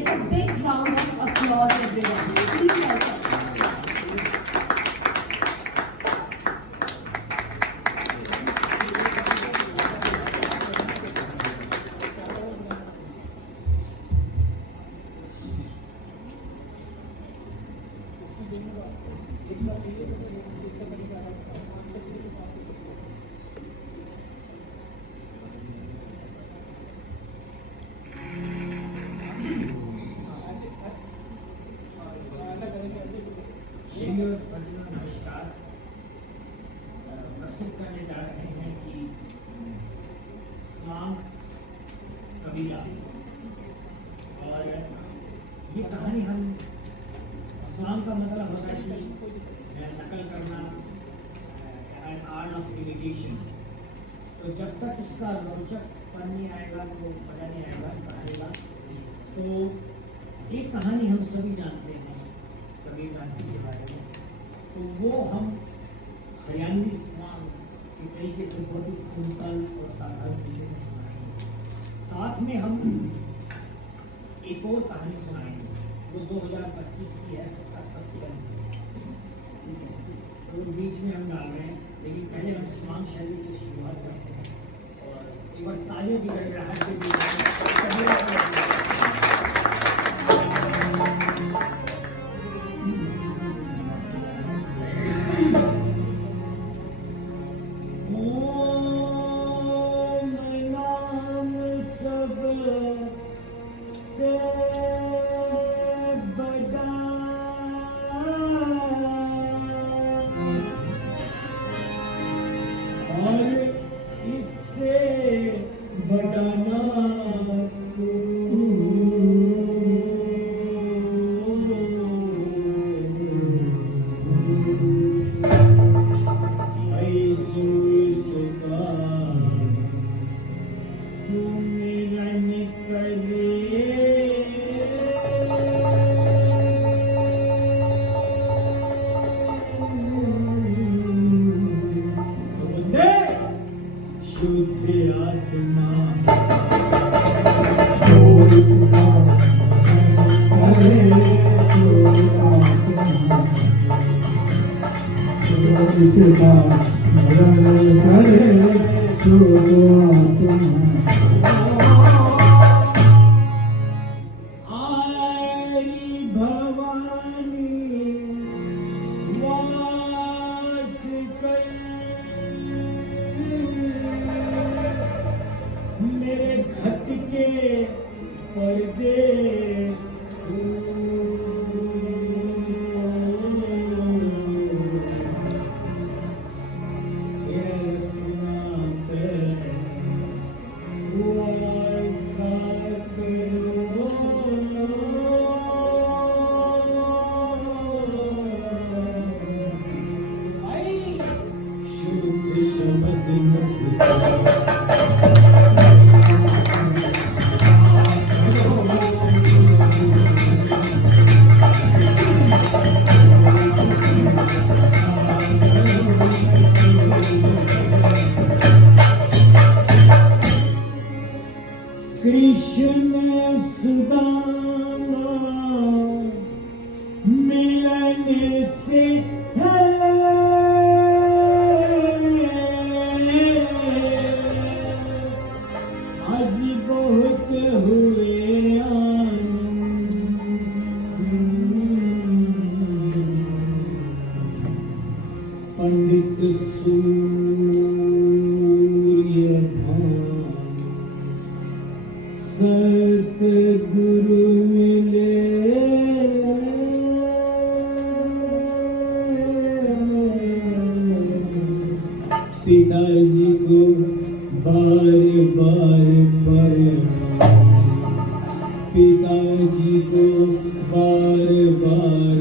get a big round of applause, everyone. Please welcome. नमस्कार। प्रस्तुत करने जा रहे हैं कि स्वांग कबीला, और ये कहानी हम स्वांग का मतलब होता है कि नकल करना, एन आर्ट ऑफ इमिटेशन। तो जब तक उसका रोचकपन नहीं आएगा तो मजा नहीं आएगा कहानी का। तो एक कहानी हम सभी जानते हैं कबीर दासी के बारे में, तो वो हम हरियाणवी स्वांग के तरीके से बहुत ही सिंपल और साधारण तरीके से सुनाएंगे। साथ में हम एक और कहानी सुनाएंगे, वो 2025 की है, उसका सस्पेंस है, तो बीच में हम डाल रहे हैं। लेकिन पहले हम स्वांग शैली से शुरुआत करते हैं और एक बार तालियों की गड़गड़ाहट के लिए पिताजी को बार बार पिताजी को बार बार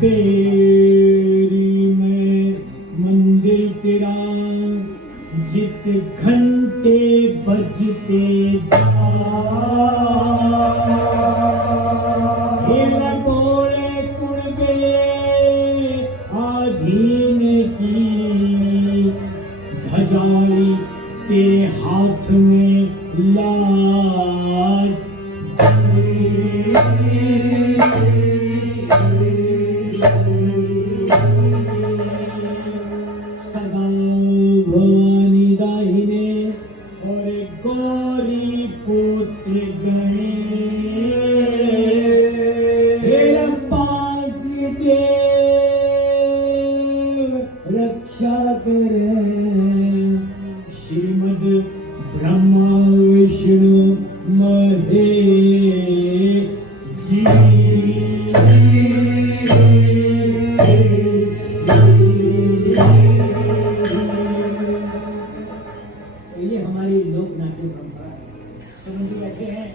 बेरी में मंदिर तेरा जित घंटे बज जीते बोले कुड़बे आधीन की धजाली तेरे हाथ में लाज सदा भवानी दाहिने और गौरी पुत्र गणे तेरा पांच देव रक्षा करे श्रीमद ब्रह्मा विष्णु महेश जी। ये हमारी लोक नाट्य परंपरा है। समझ बैठे हैं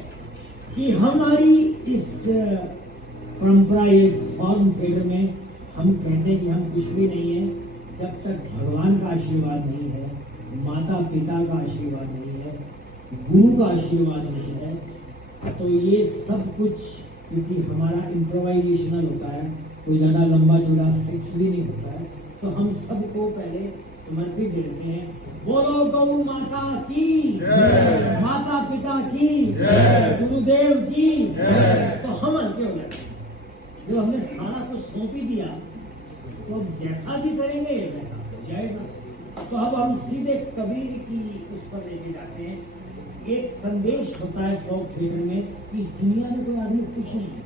कि हमारी इस परंपरा इस फॉर्म थिएटर में हम कहते हैं कि हम कुछ भी नहीं है जब तक भगवान का आशीर्वाद नहीं है, माता पिता का आशीर्वाद नहीं है, गुरु का आशीर्वाद नहीं है। तो ये सब कुछ क्योंकि हमारा इम्प्रोवाइजेशनल होता है, कोई ज़्यादा लंबा चौड़ा फिक्स भी नहीं होता है, तो हम सबको पहले समर्पित देते हैं। बोलो गौ माता की, माता पिता की, गुरुदेव की। तो हम हल्के हो जाते हैं। जब हमने सारा कुछ सौंप ही दिया तो अब जैसा भी करेंगे वैसा हो जाएगा। तो अब हम सीधे कबीर की उस पर लेके जाते हैं। एक संदेश होता है फोक थिएटर में कि इस दुनिया में कोई आदमी खुश नहीं है।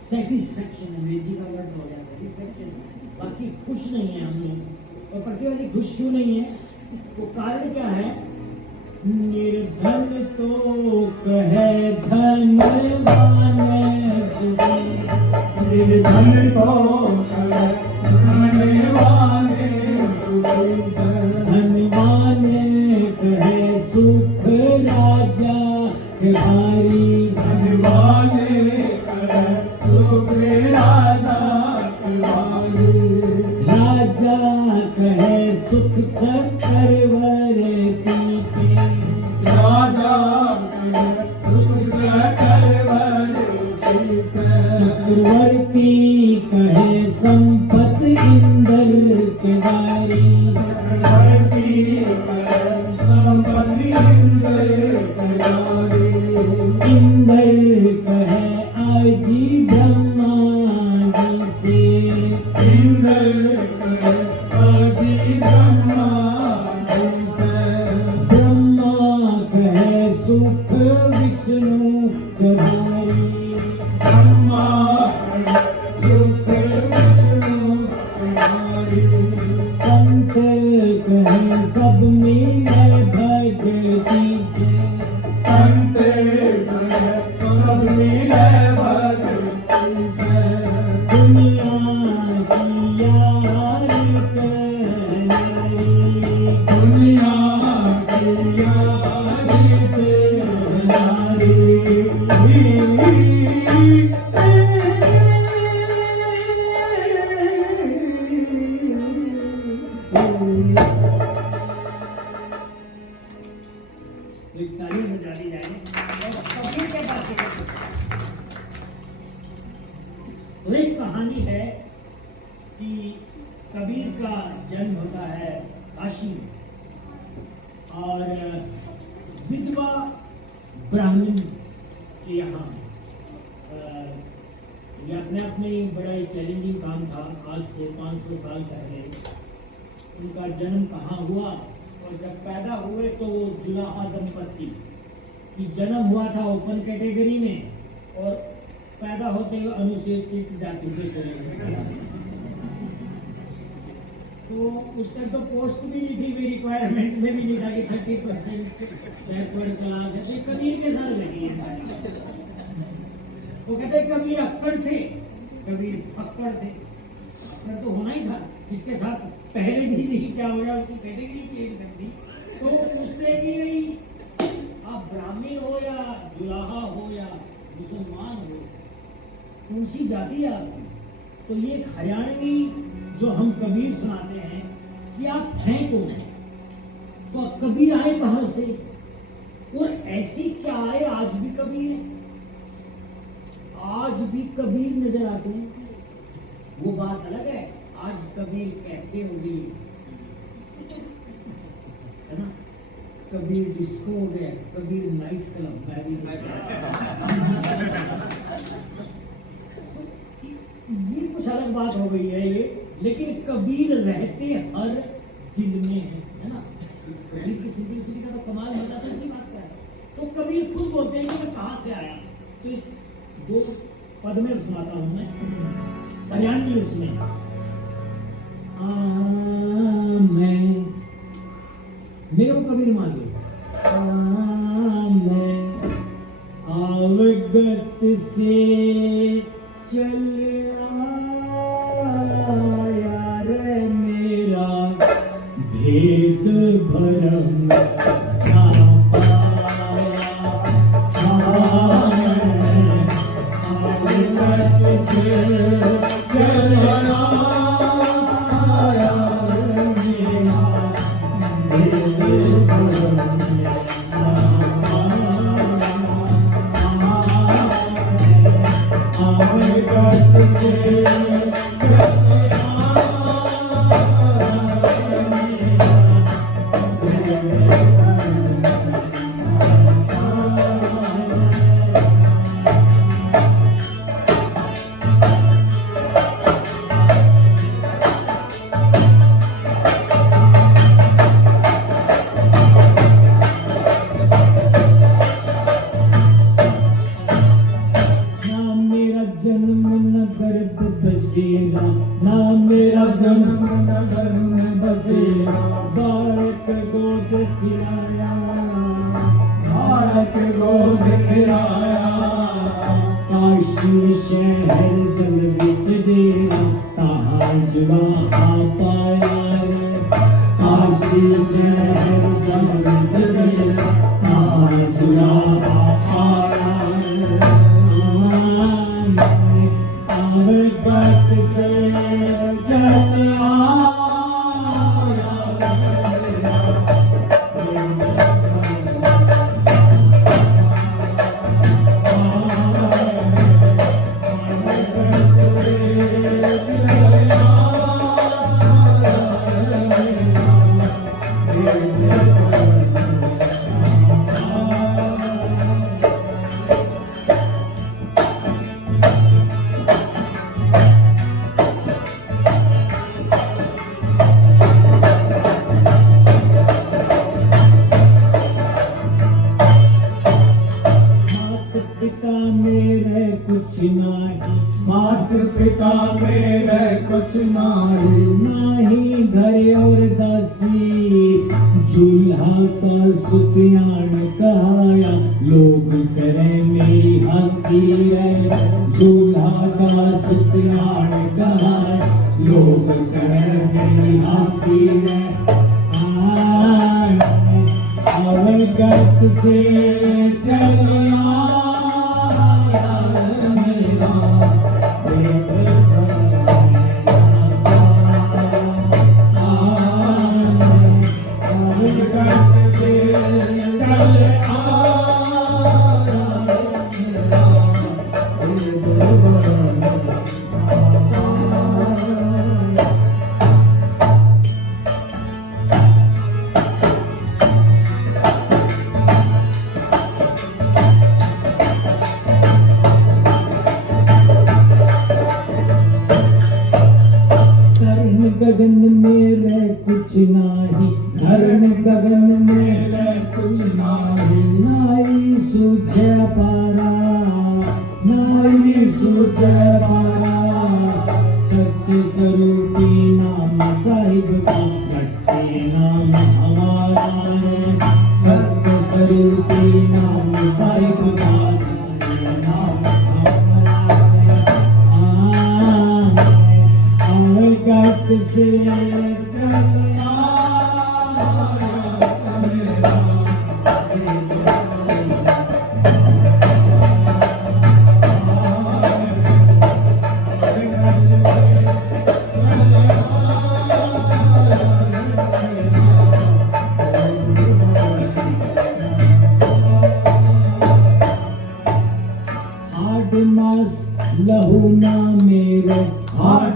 सेटिस्फैक्शन अंग्रेजी का वर्ड हो गया सेटिस्फैक्शन, बाकी खुश नहीं है हम लोग। और प्रतिभा जी खुश क्यों नहीं है? वो कारण क्या है? निर्धन तो कहे धनवान सुखी, निर्धन तो कहे धनवान सुखी, धनवान कहे सुख राजा तिहारी, धनवान कहे सुख राजा तिहारी, राजा कहे सुख चक्रवर्ती के, राजा कहे सुख चक्रवर्ती के, चक्रवर्ती कहे संपत्ति इंद्र के दारी, चक्रवर्ती कहे संपत्ति इंद्र के दारी, इंद्र कहे आजी ब्रह्मा जी से, इंद्र कहे आजी ब्रह्मा जी से, ब्रह्मा कहे सुख विष्णु के धारी, ब्रह्मा कहे सुख विष्णु के धारी, संत कहे सब मिले भगती से, संत कहे सब मिले भगती से, दुनिया की यारी कहनारी, दुनिया की यारी कहनारी। एक ताली बजा दी जाए और कबीर के पास तो एक कहानी है कि कबीर का जन्म होता है काशी में और विधवा ब्राह्मण के यहाँ। ये अपने आप में बड़ा ही चैलेंजिंग काम था। आज से 500 साल पहले उनका जन्म कहाँ हुआ और जब पैदा हुए तो वो जुलाहा दंपत्ति की जन्म हुआ था ओपन कैटेगरी में और पैदा होते हुए अनुसूचित जाति पे चले गए। तो उस टाइम तो पोस्ट भी नहीं थी, रिक्वायरमेंट में भी नहीं था कि 30% बैकवर्ड क्लास है। तो कबीर के साथ लगी है। वो कहते कबीर अक्कड़ थे, कबीर फक्कड़ थे। अक्कड़ तो होना ही था, जिसके साथ पहले भी नहीं क्या हो रहा उसकी कैटेगरी चेंज कर दी। तो पूछते कि आप ब्राह्मण हो या जुलाहा हो या मुसलमान हो, कौन सी जाति है आपकी? तो ये हरियाणवी जो हम कबीर सुनाते हैं कि आप हैं कौन? तो कबीर आए कहां से और ऐसे क्या आए? आज भी कबीर है, आज भी कबीर नजर आते हैं। वो बात अलग है, आज कबीर कैफे हो गई है ना, कबीर डिस्को हो गया, कबीर नाइट क्लब में भी ये कुछ अलग बात हो गई है ये, लेकिन कबीर रहते हर दिल में है ना। कबीर की सिंपलिसिटी का तो कमाल मजा तो इसी बात का है। तो कबीर खुद बोलते हैं कि मैं कहाँ से आया। तो इस दो पद में सुनाता हूँ मैं, हरियाणवी उसमें। मैं, मेरे को कबीर मान लो, मैं अवगत से चल आया रे मेरा भेद भरम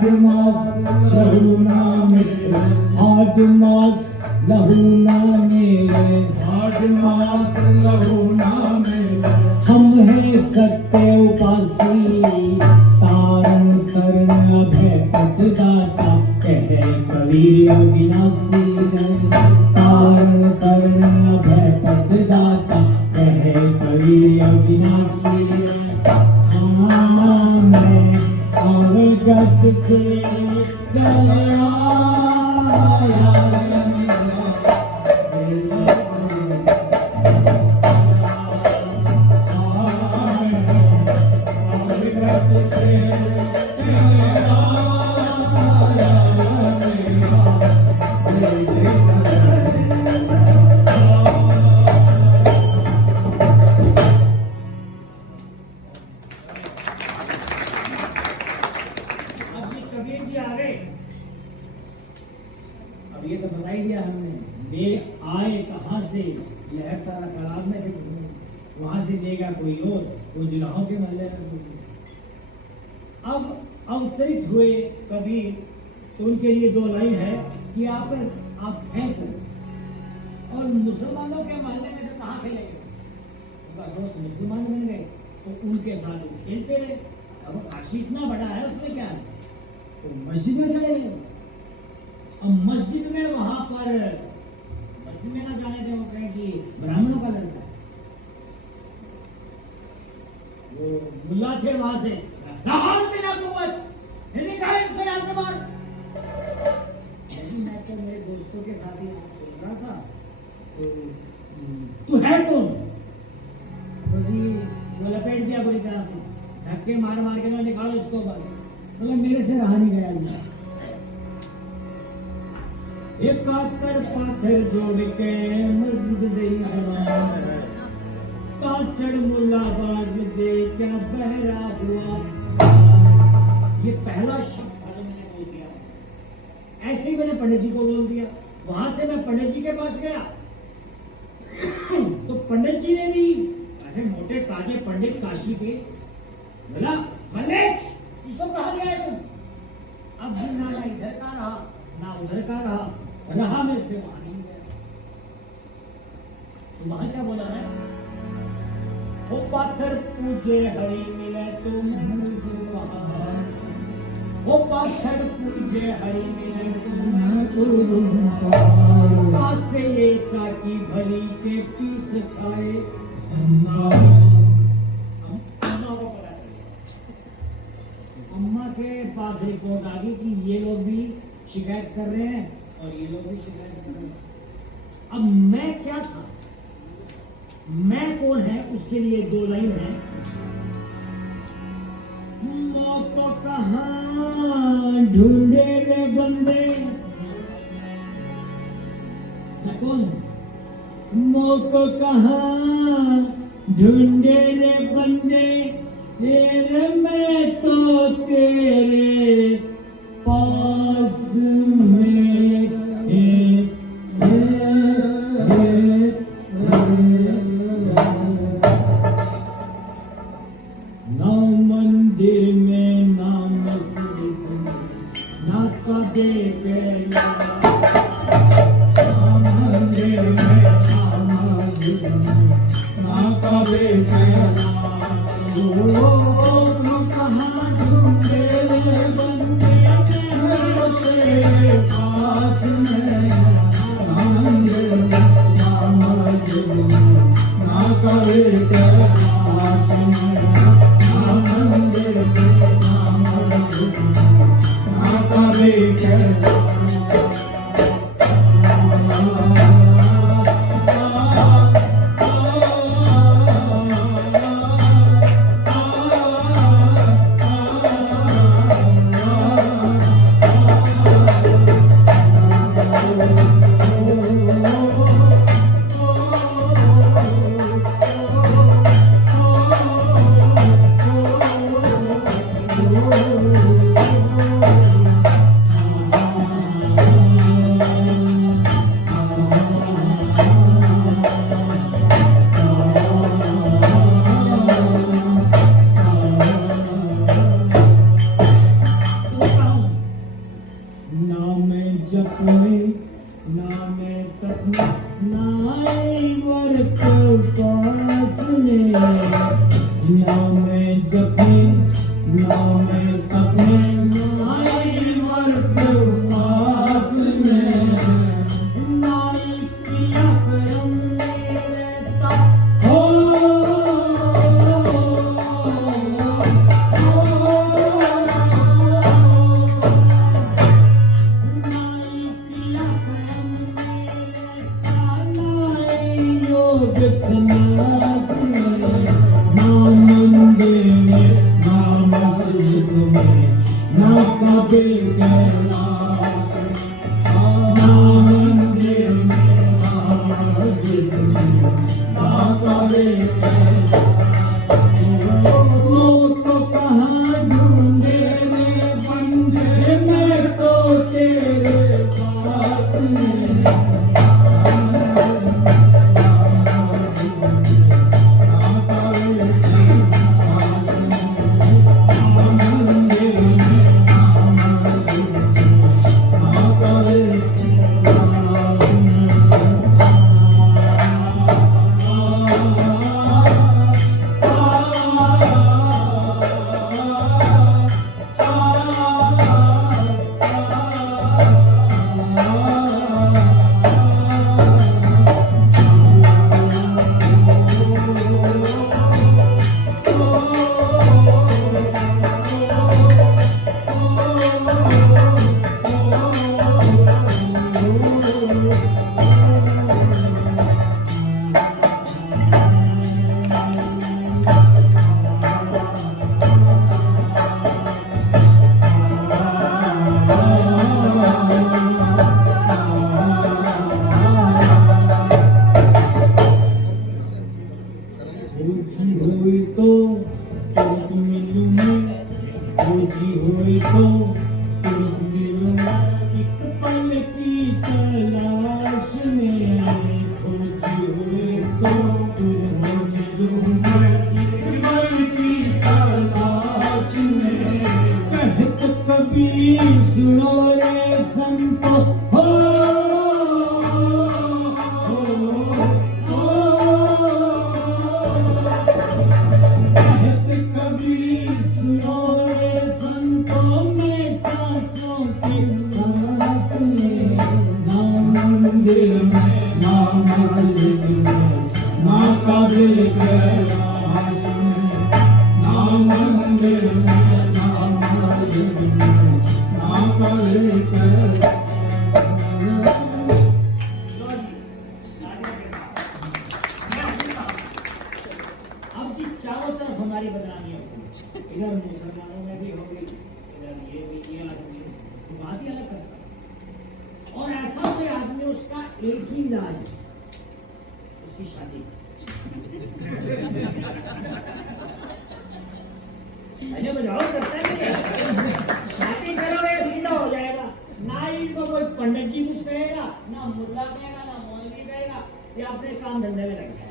हाड मास लहू ना मेरे, हाड मास लहू ना मेरे, हाड मास लहू ना मेरे। हम हैं सत्य उपासी, तारण करण अभय पददाता, कहे कबीर अविनाशी है। तारण करण अभय पददाता, कहे कबीर अविनाशी है। मैं अवगत से चला आया अब ये तो बता ही दिया हमने, वे आए कहाँ से, लहर तारा तालाब में थे, वहां से देगा कोई और, वो जिलाहों के महल्ले में। अब अवतरित हुए कबीर, तो उनके लिए दो लाइन है कि आप हैं कौन, और मुसलमानों के महल्ले में तो कहाँ खेलेंगे, उनका दोस्त मुसलमान बन गए, तो उनके साथ वो खेलते रहे। अब काशी इतना बड़ा है, उसमें क्या है, तो मस्जिद में चले गए। अब मस्जिद में वहां पर मस्जिद में ना जाने थे, वो कहें कि ब्राह्मणों का लड़का है, वो मुल्ला थे वहां से, हिंदी कहा इसको यहाँ से मार। मैं तो मेरे दोस्तों के साथ ही बोल रहा था, तो तू है कौन, तो जी वो लपेट दिया बुरी तरह से, धक्के मार मार के मैं निकालो इसको बाहर, मतलब मेरे से रहा नहीं गया। एक काकर पाथर जोड़ के मस्जिद दे जवान, ताचड़ मुल्लाबाज दे क्या बहरा हुआ। ये पहला शब्द था जो मैंने बोल दिया, ऐसे ही मैंने पंडित जी को बोल दिया। वहां से मैं पंडित जी के पास गया, तो पंडित जी ने भी ऐसे मोटे ताजे पंडित काशी के बोला, मल्लेश इसको कहा गया है तुम। अब भी ना इधर का रहा ना उधर का रहा में से वहां नहीं गया। तो वहां क्या बोला है, वो पाथर पूछे हरि मिले तुम, वो पाथर पूछे हरि मिले तुम, से ये चाकी भरी के पीस खाए संसार। अम्मा के पास रिपोर्ट आ गई कि ये लोग भी शिकायत कर रहे हैं और ये लोग भी शिकायत कर रहे हैं। अब मैं क्या था, मैं कौन है, उसके लिए दो लाइन है। मौको कहाँ ढूंढे रे बंदे, मैं कौन, मौको कहाँ ढूंढे रे बंदे, तेरे मैं तो तेरे पास में ना मंदिर में ना मस्जिद में ना कदे पे, ना मंदिर में ना मस्जिद में ना कदे पे, कहाँ ढूंढे रे बंदे तेरे पास में, ना मंदिर में ना मस्जिद में ना कदे पे, ना मंदिर में ना मस्जिद में ना कदे पे। ना मैं जपे ना मैं तपे नाई मर्द पास में नाई क्रिया कर्म मेरे तप हो नाई क्रिया कर्म मेरे नाई योग संन्यास में ना मंदिर में ना मस्जिद में ना कबे कैलाश ना मंदिर में ना मस्जिद में ना कबे कैलाश वो तो कहाँ ढूंढे रे बंदे मैं तो तेरे पास में सुनो रे संतो हो कबीर सुनो रे संतों में सांसों की सांस में ना मंदिर में ना मस्जिद में ना कबीर कैलाश में ना मंदिर में ना मस्जिद में ना कबीर कैलाश अब जी चारों तरफ हमारी बदनामी होगी, इधर मुसलमानों में भी होगी, इधर ये भी ये आदमी तो बात ही अलग करता है। और ऐसा कोई आदमी उसका एक ही इलाज है, उसकी शादी। मैंने मजाक करता है कि शादी करोगे सीधा हो जाएगा, ना इनको कोई पंडित जी कुछ कहेगा, ना मुल्ला कहेगा, ना मौलवी कहेगा, ये अपने काम धंधे में लग जाएगा,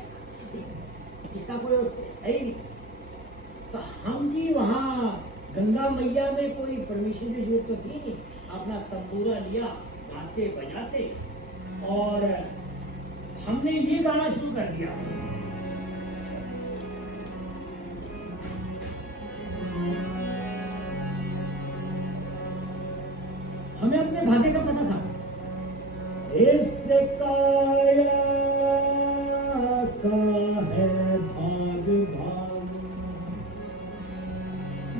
इसका कोई है ही नहीं। तो हम जी वहाँ गंगा मैया में कोई परमिशन की जरूरत तो थी नहीं, अपना तंबूरा लिया गाते बजाते और हमने ये गाना शुरू कर दिया। हमें अपने भाग्य का पता था, इससे काया का है भाग भाग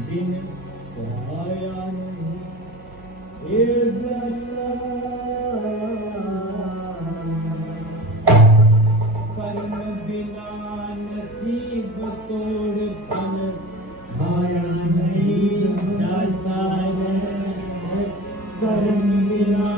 दिन पाया ये कर्म बिना नसीब तोड़ फल खाया नहीं जाता है, कर्म बिना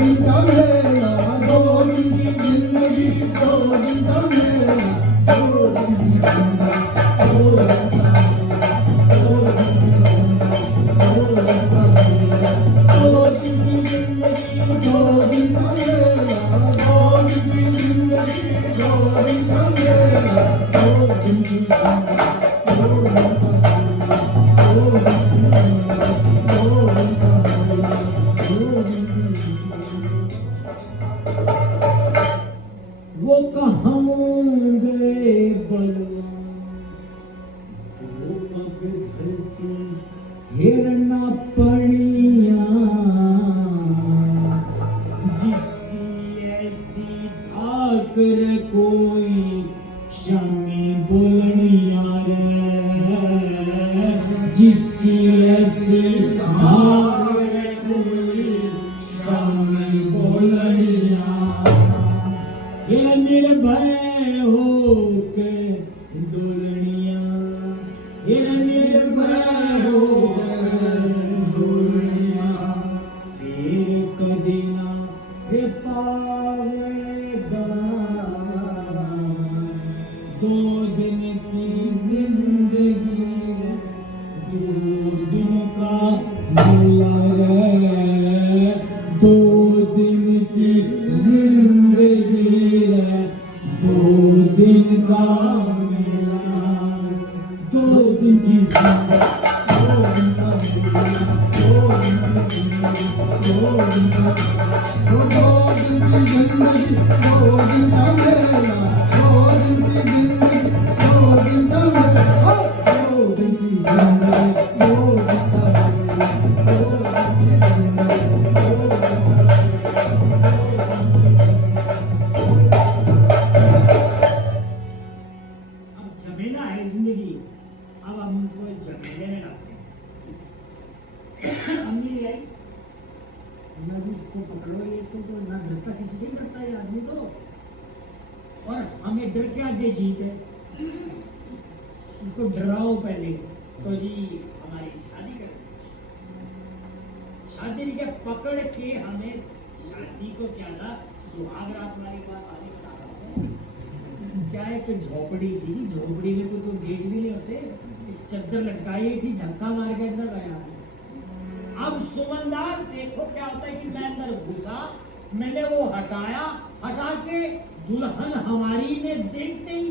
दिन का मेला, 2 दिन की जिंदगी, 2 दिन का मेला, 2 दिन की जिंदगी, 2 दिन का मेला, 2 दिन की जिंदगी, 2 दिन का मेला, 2 दिन की जिंदगी, 2 दिन का मेला, 2 दिन की जिंदगी, 2 दिन का मेला, 2 दिन की जिंदगी, 2 दिन का मेला, 2 दिन की जिंदगी, 2 दिन का मेला, 2 दिन की वो कहाँ गए बलवान, वो मग धरती हिरना पड़िया, जिसकी ऐसी ठाकर कोई शामी बोलनिया रे, जिसकी ऐसी ठाकर कोई शामी बोलनिया, ये निर्भय होके डोलनिया, ये निर्भय होके डोलनिया, फिर कदी ना रे पावेगा, 2 दिन की जिंदगी, 2 दिन का मेला रे, 2 दिन की जिंदगी रे, 2 दिन का मेला, 2 दिन की जिंदगी, 2 दिन का मेला, 2 दिन की जिंदगी, 2 दिन का मेला, 2 दिन की जिंदगी, 2 दिन का मेला, 2 दिन की जिंदगी, 2 दिन का मेला, 2 दिन की जिंदगी, 2 दिन का मेला, 2 दिन की जिंदगी, 2 दिन का अब झमेला है जिंदगी, अब हम उनको झमेले में लाते हैं। अम्मी ले आई, ना भी इसको पकड़ो, ये तो ना डरता किसी से ही डरता है आदमी तो, और हमें डर के आगे जीत है, इसको डराओ पहले तो जी हमारी शादी कर, शादी के पकड़ के हमें शादी को क्या था, सुहाग रात वाली बात आगे बता रहा हूँ। क्या एक झोपड़ी थी, झोपड़ी में तो गेट भी नहीं होते, एक चद्दर लटकाई थी, धक्का मार के अंदर गया। अब सुमनदार देखो क्या होता है कि मैं अंदर घुसा, मैंने वो हटाया, हटा के दुल्हन हमारी ने देखते ही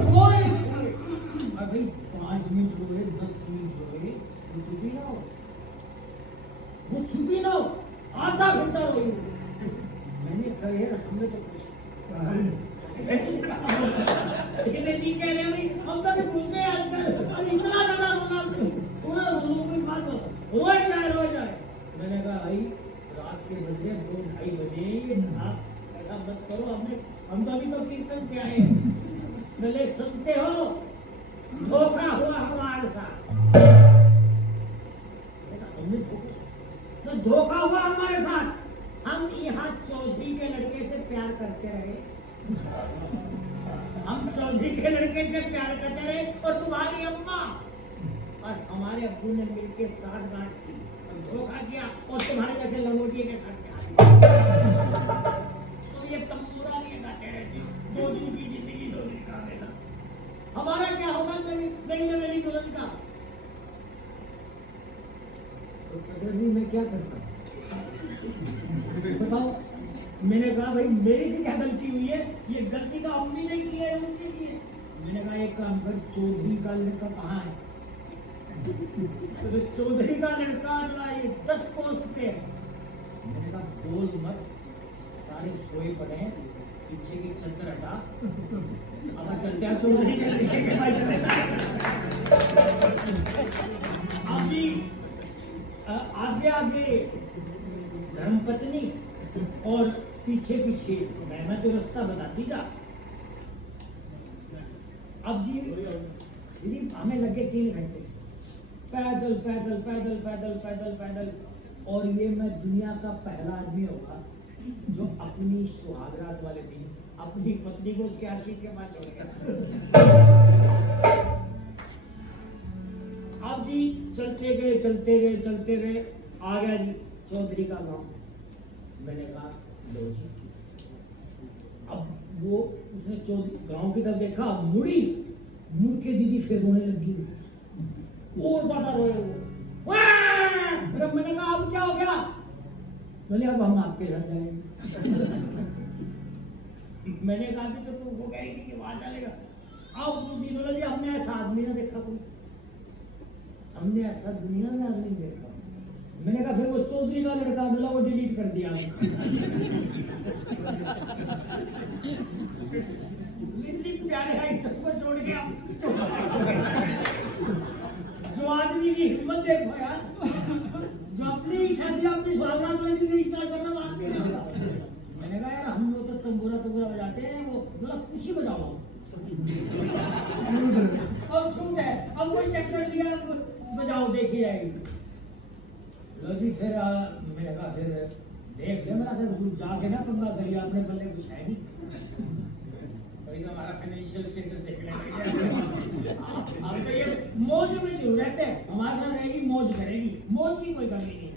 रोए। अभी 5 मिनट रोए, 10 मिनट रोए, वो छुपी ना हो, वो छुपी ना हो, आधा घंटा रोई। मैंने कहा यार हमने तो कुछ लेकिन जी कह रहे हैं भाई हम तो घुसे अंदर, अरे इतना ज्यादा रोना, थोड़ा रोने की बात हो, रोए जाए। मैंने कहा भाई रात के बजे 2-2:30 बजे, ये आप ऐसा मत करो, हम तो अभी तो कीर्तन से आए हैं, बोले सुनते हो धोखा हुआ हमारे साथ, हमने धोखा हुआ हमारे साथ, हम यहाँ चौधरी के लड़के से प्यार करते रहे, हम चौधरी के लड़के से प्यार करते रहे, और तुम्हारी अम्मा और हमारे अब्बू ने मिलकर साठ-गांठ की और धोखा किया, और तुम्हारे जैसे लंगोटिए के साथ प्यार किया। तो ये तंबूरा नहीं गाते रहते, 2 दिन की जिंदगी 2 दिन का मेला, हमारा क्या होगा मेरी दुल्हन का? तो कदरनी मैं क्या करता बताओ। मैंने कहा भाई मेरी से क्या गलती हुई है, ये गलती का अम्मी ने की है उसके लिए। मैंने कहा एक काम कर, चौधरी का लड़का कहाँ है? तो चौधरी का लड़का जो है 10 कोस पे है। मैंने कहा बोल मत, सारे सोए पड़े हैं, पीछे की चद्दर हटा, अब चलते हैं चौधरी के लड़के के पास। अभी आगे धर्मपत्नी और पीछे मैं तो रास्ता बताती जा। अब जी हमें लगे 3 घंटे पैदल, और ये मैं दुनिया का पहला आदमी होगा जो अपनी सुहागरात वाले दिन अपनी पत्नी को उसके आशिक के पास छोड़ गया। अब जी चलते गए चलते गए आ गया जी चौधरी का गांव। मैंने कहा लो जी, अब वो उसने चौधरी गांव की तरफ देखा, मुड़ के दीदी फिर रोने लगी और ज्यादा रोए वो। मैंने कहा अब क्या हो गया? बोले अब हम आपके घर जाएंगे। मैंने कहा कि तो तुमको कहेगी कि वहां चलेगा। अब बोले हमने ऐसा आदमी ना देखा, तुम हमने ऐसा दुनिया में आदमी देखा। मैंने कहा फिर वो चौधरी का लड़का बोला वो डिलीट कर दिया। प्यारे आइटम को छोड़ के जो आदमी की हिम्मत देखो यार, जो अपनी ही शादी अपनी स्वागत में भी नहीं कर रहा आदमी। मैंने कहा यार हम लोग तो तंबूरा बजाते हैं, वो बोला कुछ ही बजाओ। अब छूट है, अब कोई चक्कर लिया बजाओ देखी जाएगी। लो जी फिर मैंने कहा फिर देख ले, मेरा फिर जाके ना पंगा कर लिया, अपने पल्ले कुछ है नहीं, तो हमारा फाइनेंशियल स्टेटस देखने लगे। अब तो ये मौज में जो रहते हैं हमारे साथ रहेगी, मौज करेगी, मौज की कोई कमी नहीं है।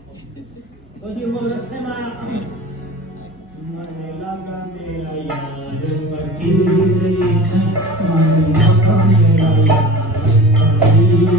तो जी वो रास्ते में आया, मन लगा मेरा यार फकीर, मन लगा मेरा यार फकीर,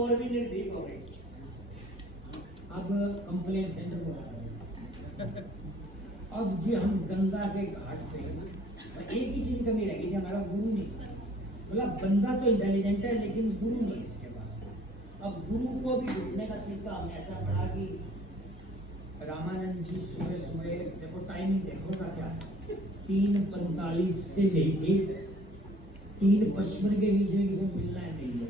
और भी निर्भीक हो गए। अब कंप्लेंट सेंटर को अब जी हम गंगा के घाट पे एक ही चीज कमी रहेगी कि हमारा गुरु नहीं, बोला बंदा तो इंटेलिजेंट है लेकिन गुरु नहीं इसके पास। अब गुरु को भी ढूंढने का तरीका हमने ऐसा पढ़ा कि रामानंद जी सुबह सुबह देखो टाइमिंग देखो का क्या 3:45 से लेके 3:55 के बीच में किसी मिलना है नहीं है।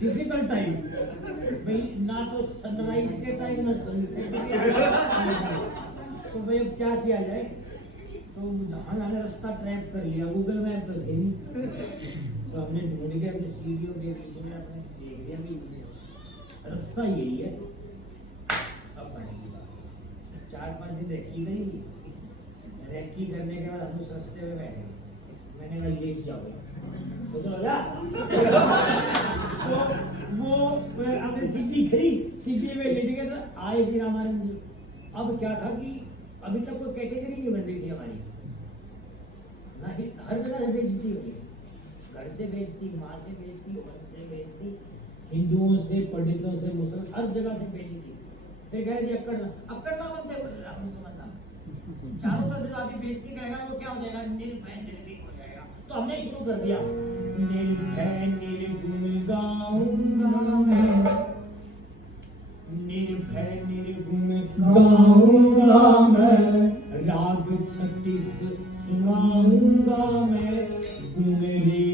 डिफिकल्ट टाइम भाई, ना तो सनराइज के टाइम ना सनसेट के टाइम। तो भाई अब क्या किया जाए, तो जहाँ जाने रास्ता ट्रैप कर लिया, गूगल मैप तो थे नहीं, तो हमने ढूंढ के अपने सीढ़ियों के बीच में अपने देख लिया कि रास्ता यही है। अब बढ़ेगी बात, 4-5 दिन रेकी गई, रेकी करने के बाद हम उस रास्ते में बैठे, मैंने कहा लेट जाओ तो वो अपने सीढ़ी खड़ी, सीढ़ी में लेट गए तो आए जी रामानंद जी। अब क्या था कि अभी तक कोई कैटेगरी नहीं बन रही थी हमारी, ना ही हर जगह से बेइज्जती हो गई, घर से बेइज्जती, माँ से बेइज्जती, औरत से बेइज्जती, हिंदुओं से, पंडितों से, मुसलमान, हर जगह से बेइज्जती। फिर कहे जी अक्कड़ना मत समझना, चारों तरफ से आदमी बेइज्जती करेगा तो क्या हो जाएगा, निर्भय निर्भीक हो जाएगा। तो हमने शुरू कर दिया, निर्भय निर्गुण गाऊंगा मैं, निर्भय निर्गुण गाऊंगा मैं, राग 36 सुनाऊंगा मैं, गुण रे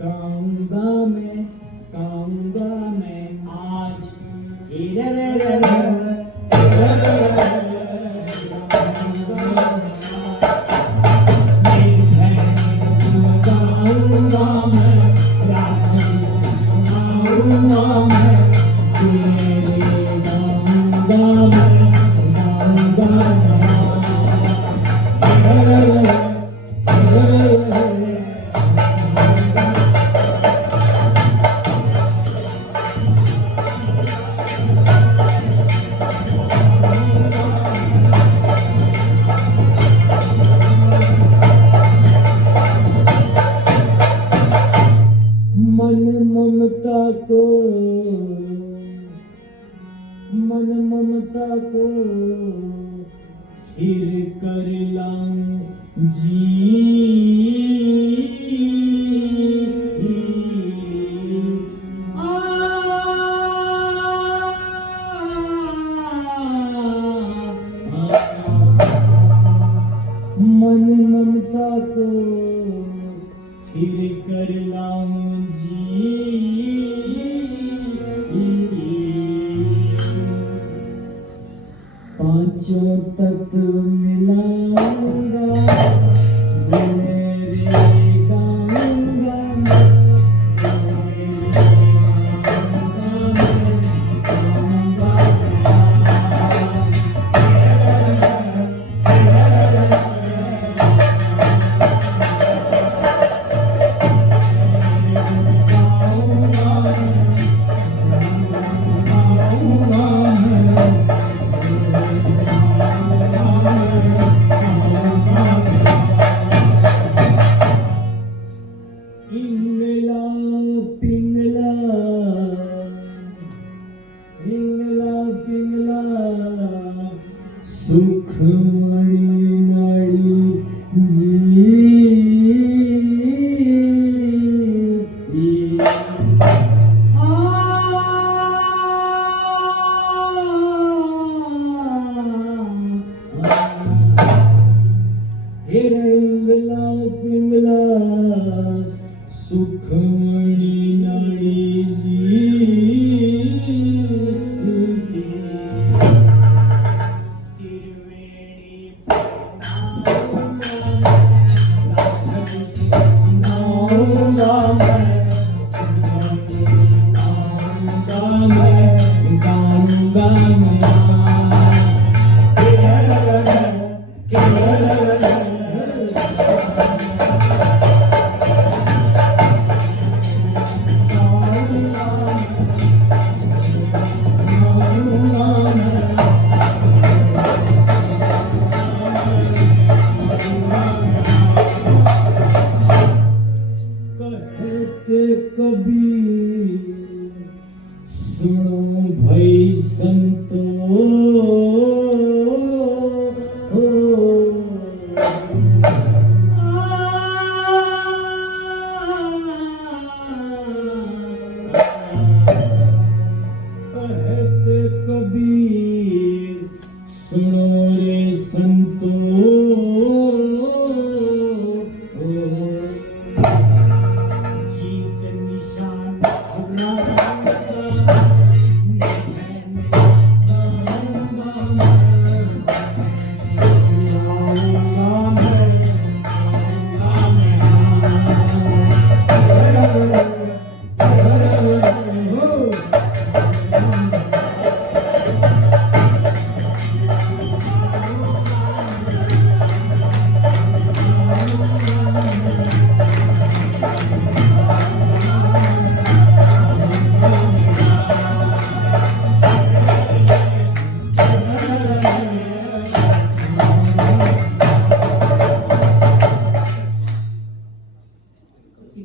गाऊंगा मैं, गाऊंगा मैं आज हे रे रे रे मन ममता को फिर कर लाऊं जी, मन ममता को फिर कर लाऊं जी, पांचों तत्व मिलाऊंगा, मेरे गाऊंगा मैं,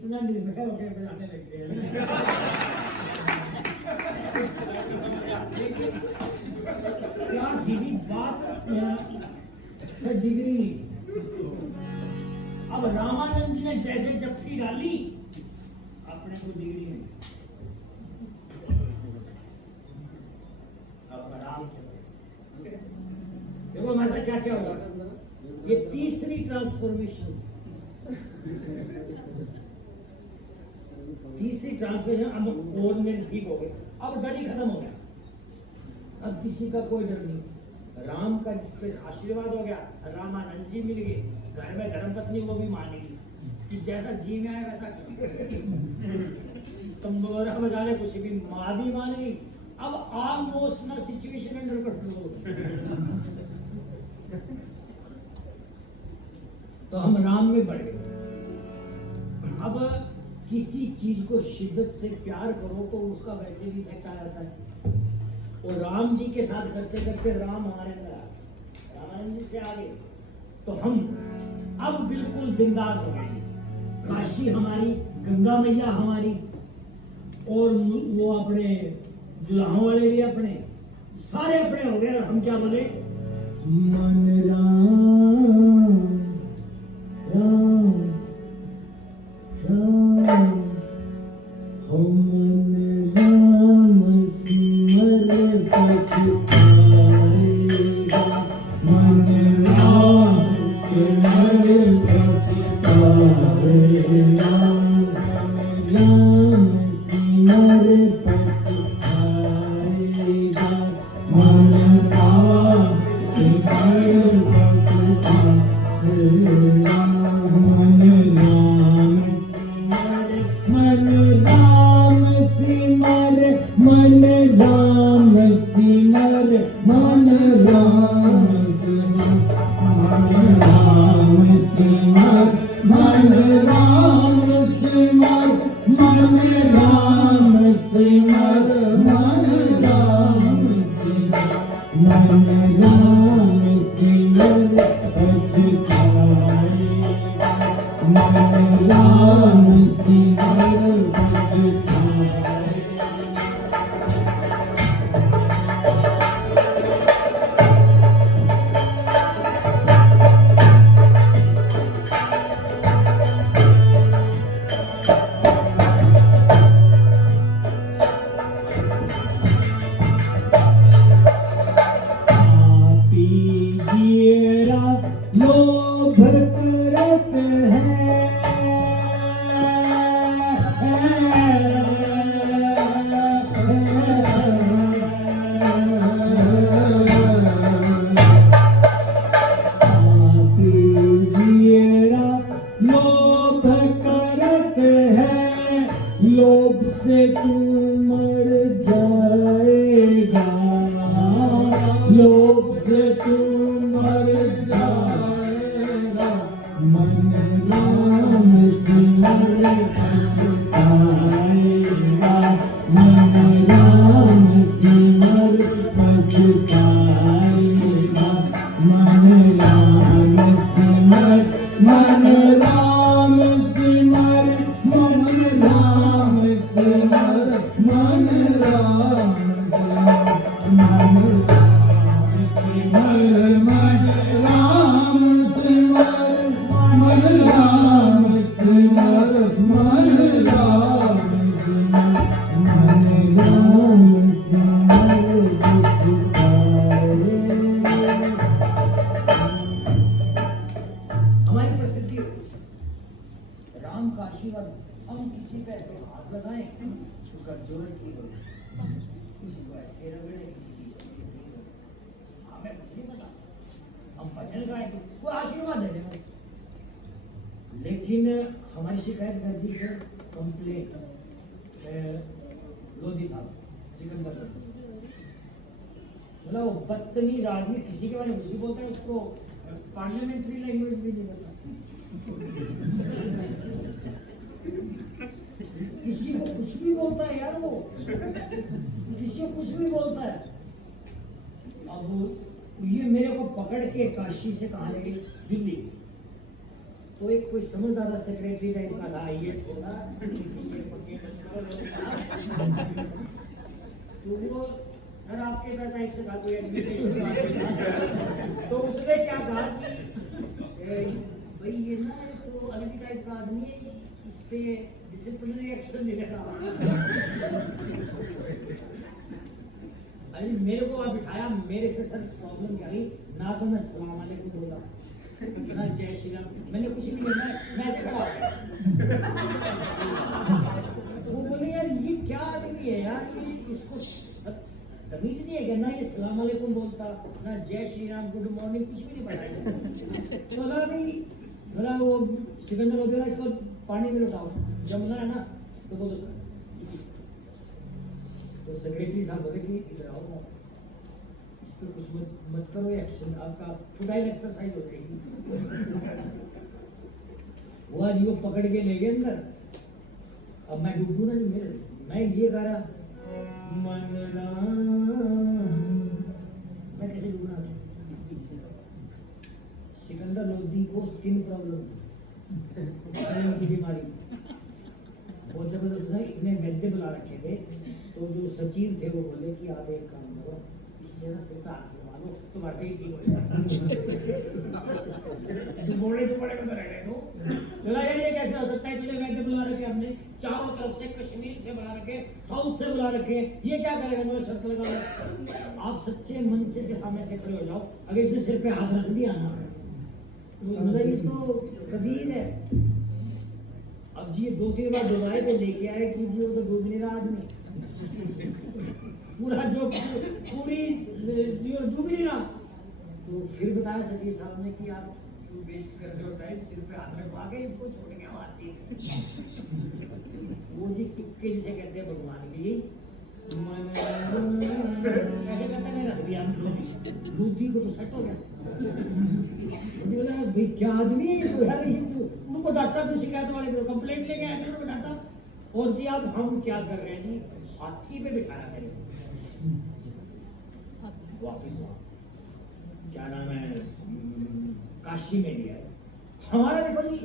इतना निर्भय होकर बजाने लग गए। क्या दीदी बात सर डिग्री। अब रामानंद जी ने जैसे जप्फी डाली अपने को डिग्री में देखो हमारे साथ क्या क्या होगा। ये तीसरी ट्रांसफॉर्मेशन अब और में ठीक हो गए। अब डर ही खत्म हो गया। अब किसी का कोई डर नहीं। राम का जिस पे आशीर्वाद हो गया, रामानंद जी मिल गए, घर में धर्मपत्नी वो भी मानेगी कि जैसा जी में आए वैसा तंबोरा बजाने कुछ भी माँ भी मानेगी। अब ऑलमोस्ट ना सिचुएशन अंडर कंट्रोल। तो हम राम में बढ़ गए। अब किसी चीज को शिद्दत से प्यार करो तो उसका वैसे भी इफेक्ट आ जाता है। और राम जी के साथ करते करते राम हमारे अंदर आ गए, रामानंद जी से आगे। तो हम अब बिल्कुल बिंदास हो गए। काशी हमारी, गंगा मैया हमारी, और वो अपने जुलाहों वाले भी अपने, सारे अपने हो गए। और हम क्या बोले, मन राम राम राम, हम मन राम सिमर पछताएगा, मन राम सिमर पछताएगा, मन राम सिमर पछताएगा, मन राम सिमर पछताएगा, मन राम सिमर, मन राम सिमर, मन राम सिमर, मन राम सिमर, मन राम सिमर, मन राम सिमर, मन राम सिमर, मन राम सिमर पछताएगा, मन राम सिमर पछताएगा। लोभ करत है, लोभ करत है, लोभ से तू मर जाएगा, लोभ से तू मर जाएगा, मन राम सिमर पछताएगा, मन राम सिमर पछताएगा, मन राम सिमर, मन राम सिमर, मन राम सिमर, मन राम सिमर, मन राम सिमर, मन राम सिमर, मन राम सिमर, मन राम सिमर हमारी प्रसिद्धि हो। राम का आशीर्वाद, हम किसी पे ऐसे हाथ लगाएं उसका जोर ठीक हो, किसी को ऐसे रगड़े, किसी की हमें कुछ नहीं पता, हम भजन गाए वो आशीर्वाद दे देना। लेकिन हमारी शिकायत दर्दी से कंप्लेंट लोधी साहब सिकंदर, मतलब वो बदतमीज आदमी किसी के बारे में कुछ बोलता है, उसको पार्लियामेंट्री लैंग्वेज भी नहीं बोलता, किसी को कुछ भी बोलता है यार, वो किसी को कुछ भी बोलता है। अब ये मेरे को पकड़ के काशी से कहाँ ले गई, दिल्ली। तो एक कोई समझदार सेक्रेटरी टाइप का था, IAS होगा, तो वो सर आपके टाइप से था, कोई एडमिनिस्ट्रेशन वाला, तो उसने क्या कहा कि भाई ये ना तो अलग टाइप का आदमी है, इस पे डिसिप्लिनरी एक्शन लेगा। अरे मेरे को आप बिठाया, मेरे से सर प्रॉब्लम क्या हुई, ना तो मैं सलाम वालेकुम बोला, ना जय श्री राम, मैंने कुछ नहीं बोला, मैं ऐसे खड़ा हो गया। वो बोले यार ये क्या आदमी है यार, ये इसको तमीज नहीं है क्या, ना ये सलाम वालेकुम बोलता, ना जय श्री राम गुड मॉर्निंग कुछ भी नहीं पढ़ाया। तो बोला नहीं, बोला वो सिकंदर लोधी इसको पानी में लुटाओ, जमुना है ना, तो बोलो सर। तो सेक्रेटरी साहब बोले कि इधर आओ, इस पर कुछ मत करो, एक्शन आपका फुटाइल एक्सरसाइज हो जाएगी। वो आज वो पकड़ के ले गए अंदर। अब मैं डूबू ना जी, मेरे मैं ये कह रहा मन मैं कैसे डूबना। सिकंदर लोधी को स्किन प्रॉब्लम की बीमारी बहुत जबरदस्त है, इतने वैद्य बुला रखे थे, तो जो सचिव थे वो बोले कि आप एक काम करो, इससे ना सिर्फ हाथ लगा लो तो वाकई ठीक हो जाएगा। तो बोले तो बड़े बड़े रह गए, तो बोला यार ये कैसे हो सकता है, तुझे वैद्य बुला रखे हमने, चारों तरफ से, कश्मीर से बुला रखे, साउथ से बुला रखे, ये क्या करेगा। मैंने शर्त लगा, आप सच्चे मन से इसके सामने से खड़े हो जाओ, अगर इसने सिर पे हाथ रख दिया ना, तो ये तो कबीर है। अब जी 2-3 बार दुबई को लेके आए कि जी वो तो डूब नहीं रहा आदमी, पूरा जो पूरी डूब नहीं रहा। तो फिर बताया सचिव साहब ने कि आप क्यों वेस्ट कर रहे हो टाइम, सिर पे हाथ रखवा के इसको छोड़ के आती है। वो जी तुक्के जिसे कहते हैं भगवान की, रख दिया दूधी को तो सेट हो गया। भाई क्या आदमी है ये, उनको डांटा, तो शिकायत वाले को कंप्लेंट लेके आए थे, उनको डांटा। और जी अब हम क्या कर रहे हैं जी, हाथी पे बिठाया मेरे वापिस वहाँ क्या नाम है काशी में लिया है। हमारा देखो जी,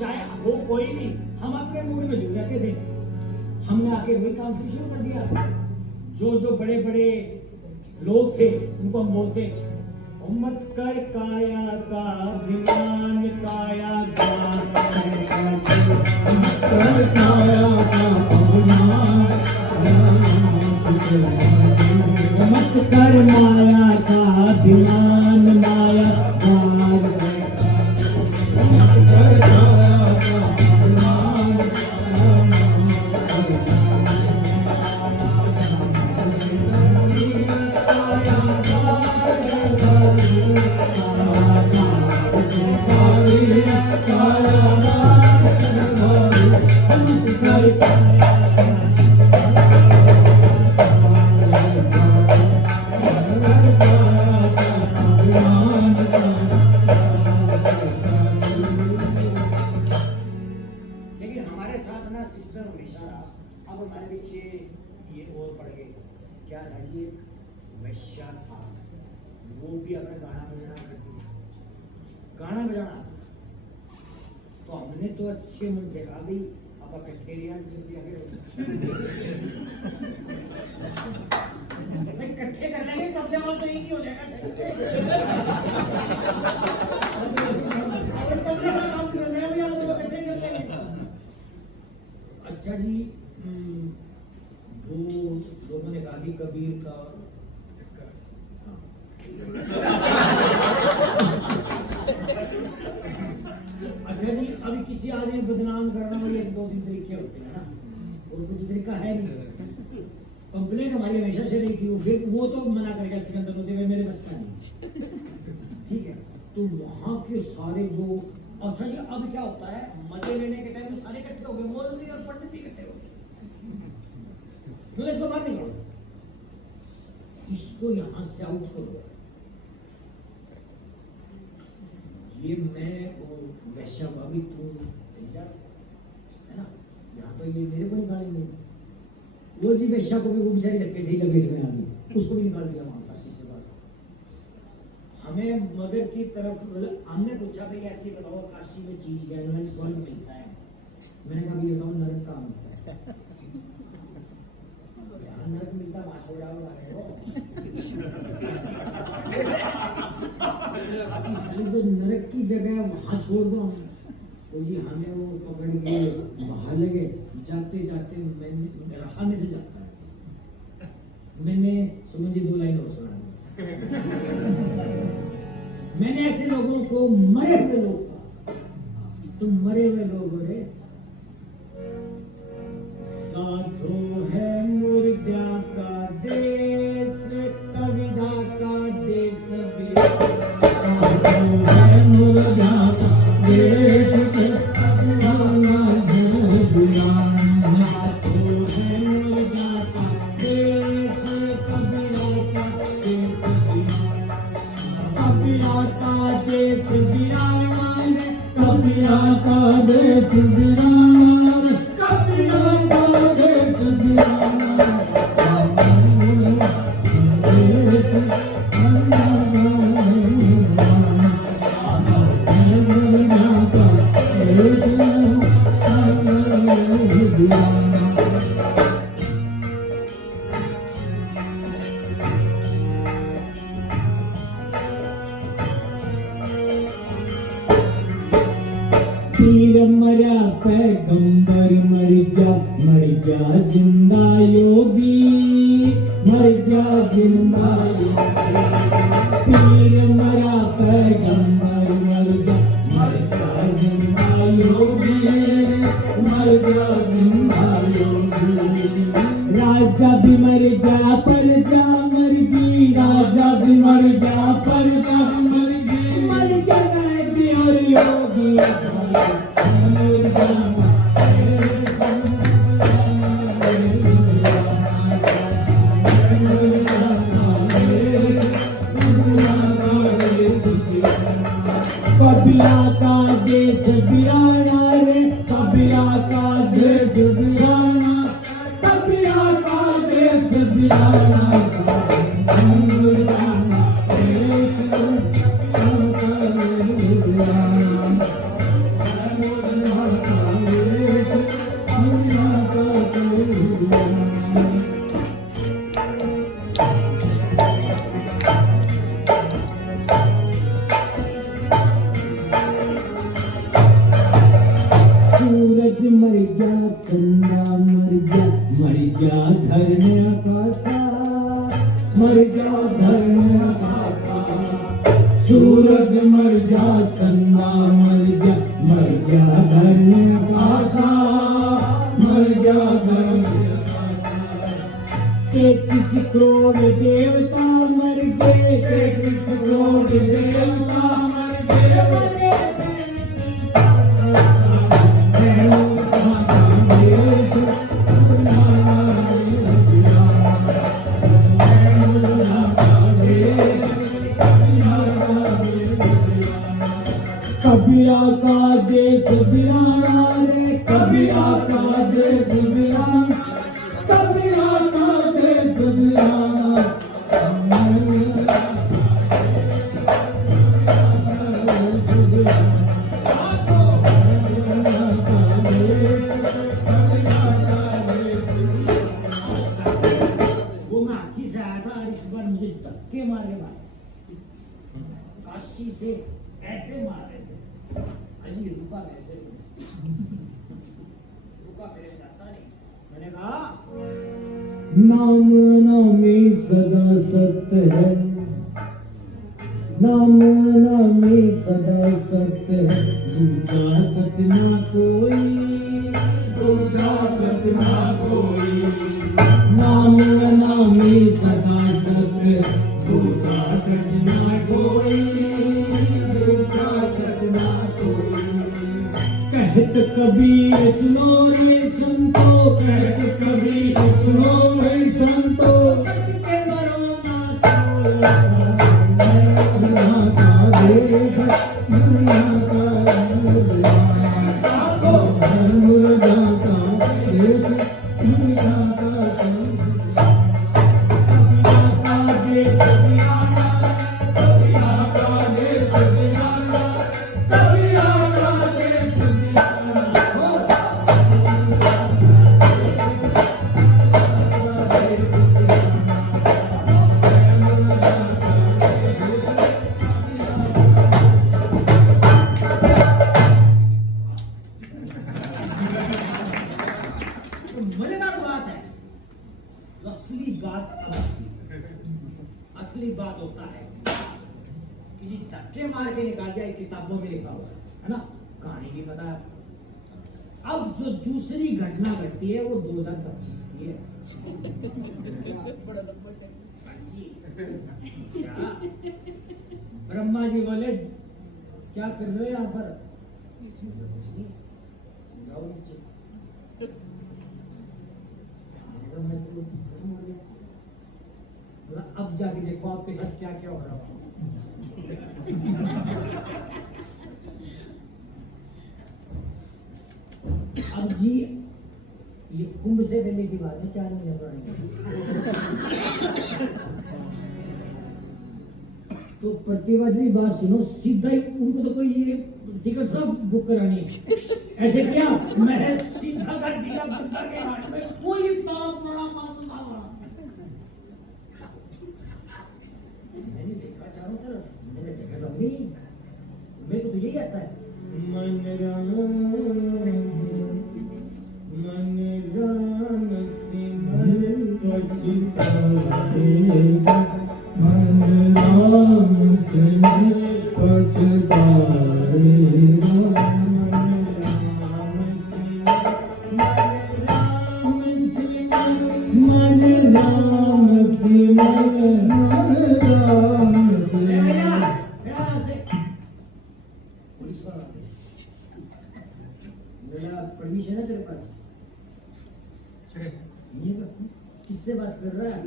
चाहे हो कोई भी, हम अपने मूड में जुड़ जाते थे, हमने आके वही काम फिर शुरू कर दिया। जो बड़े बड़े लोग थे उनको हम बोलते, मत कर काया का अभिमान, काया का मत कर माया का अभिमान, माया वो भी अपना गाना बजाना करती है, गाना बजाना। तो हमने तो अच्छे मन से कहा भाई आप इकट्ठे रियाज कर दिया, इकट्ठे कर लेंगे तो अपने बात तो एक ही हो जाएगा। अच्छा जी, वो मैंने कहा कि कबीर का अच्छा जी, अभी किसी आदमी बदनाम करना और 1-2-3 तरीके होते हैं ना, और कुछ तरीका है नहीं। कंप्लेंट हमारी हमेशा से रही थी, फिर वो तो मना करेगा सिकंदर होते हुए, मेरे बस का नहीं, ठीक है। तो वहाँ के सारे जो, अच्छा जी अब क्या होता है, मजे लेने के टाइम में सारे इकट्ठे हो गए, मौलवी और पंडित इकट्ठे हो गए, तो इसको बाहर निकालो, इसको यहाँ से आउट करो। ये मैं और वैश्या भाभी तू समझा है ना, यहाँ तो ये मेरे को निकालेंगे। वो जी वैश्या को भी वो बेचारी धक्के से ही लपेट में आ गई, उसको भी निकाल दिया वहां पर शीशे पर। हमें मगर की तरफ हमने पूछा भाई ऐसे बताओ काशी में चीज क्या है, मैंने स्वर्ग मिलता है। मैंने कहा ये बताओ नरक कहाँ मिलता है। जहाँ नरक मिलता है वहाँ छोड़ आओ अभी सारी जो नरक की जगह है वहाँ छोड़ दो हम। तो जी हमें वो पकड़ के बाहर लगे, जाते जाते मैंने राह में से जाता है, मैंने समझी 2 लाइन और सुना दी। मैंने ऐसे लोगों को मरे हुए लोग कहा, तुम मरे हुए लोग हो रे, साधो है मुर्दा का देश, कविता का देश भी साधो है मुर्दा का देश, कविता का देश बिराना, कपिला का देश बिराना, पीर मरा पैगंबर मर गया जिंदा योगी, मर गया जिंदा योगी। पीर मरा पैगंबर मर गया जिंदा योगी, मर गया जिंदा योगी। राजा भी मर गया प्रजा मर गई, राजा भी मर गया प्रजा मर गई, मर गया वैद्य और योगी। कबीरा का देश बिराना रे, कबीरा का देश बिराना, कबीरा का देश बिराना, सूरज मर गया, चंदा मर गया धरने आकाशा, मर गया धरने आकाशा। सूरज मर गया, चंदा मर गया धरने आकाशा, मर गया धरने आकाशा। 33 करोड़ देवता मर गए, 33 करोड़ देवता मर गए। कबीरा का देश बिराना रे, कबीरा का देश बिराना, कबीरा का देश बिराना। वो मैं हाथी से आया था और इस बार मुझे धक्के मारे भाई, काशी से ऐसे मार रहे थे। अजी रुका कैसे, रुका मेरे जाता नहीं। मैंने कहा नाम नामी सदा सत्य है, नाम नामी सदा सत्य है, दूजा सत्य ना कोई, दूजा सत्य ना कोई। नाम नामी सदा सत्य, दूजा सत्य ना कोई, दूजा सत्य ना कोई। कहत कबीर सुनो रे संतो, कहत कबीर सुनो रे संतो, सच के मरो ना छोड़ो। दुनिया का देश, दुनिया का मुर्दा का देश, दुनिया का देश। कबीरा का देश बिराना, कबीरा का मजेदार बात है, तो असली बात अब आती है। असली बात होता है किसी धक्के मार के निकाल दिया, किताबों में लिखा हुआ है ना, कहानी भी पता है। अब जो दूसरी घटना घटती है वो 2025 की है। क्या? ब्रह्मा जी बोले क्या कर रहे हो यहाँ पर? जाओ नीचे। बोला अब जाके देखो आपके साथ क्या क्या हो रहा है। अब जी ये कुंभ से पहले की बात है, 4 महीने पुरानी। तो प्रतिवादी बात सुनो, सीधा ही उनको तो कोई ये टिकट सब बुक करानी है। ऐसे किया, मैं सीधा कर दिया गंगा के घाट में, कोई तारा बड़ा पास मैंने देखा चारों तरफ, मैंने जगह तो नहीं, मेरे को तो यही आता है, मन राम सिमर पछताएगा, मन राम सिमर पछताएगा, मन राम सिमर परमिशन है तेरे पास? किससे बात कर रहा है?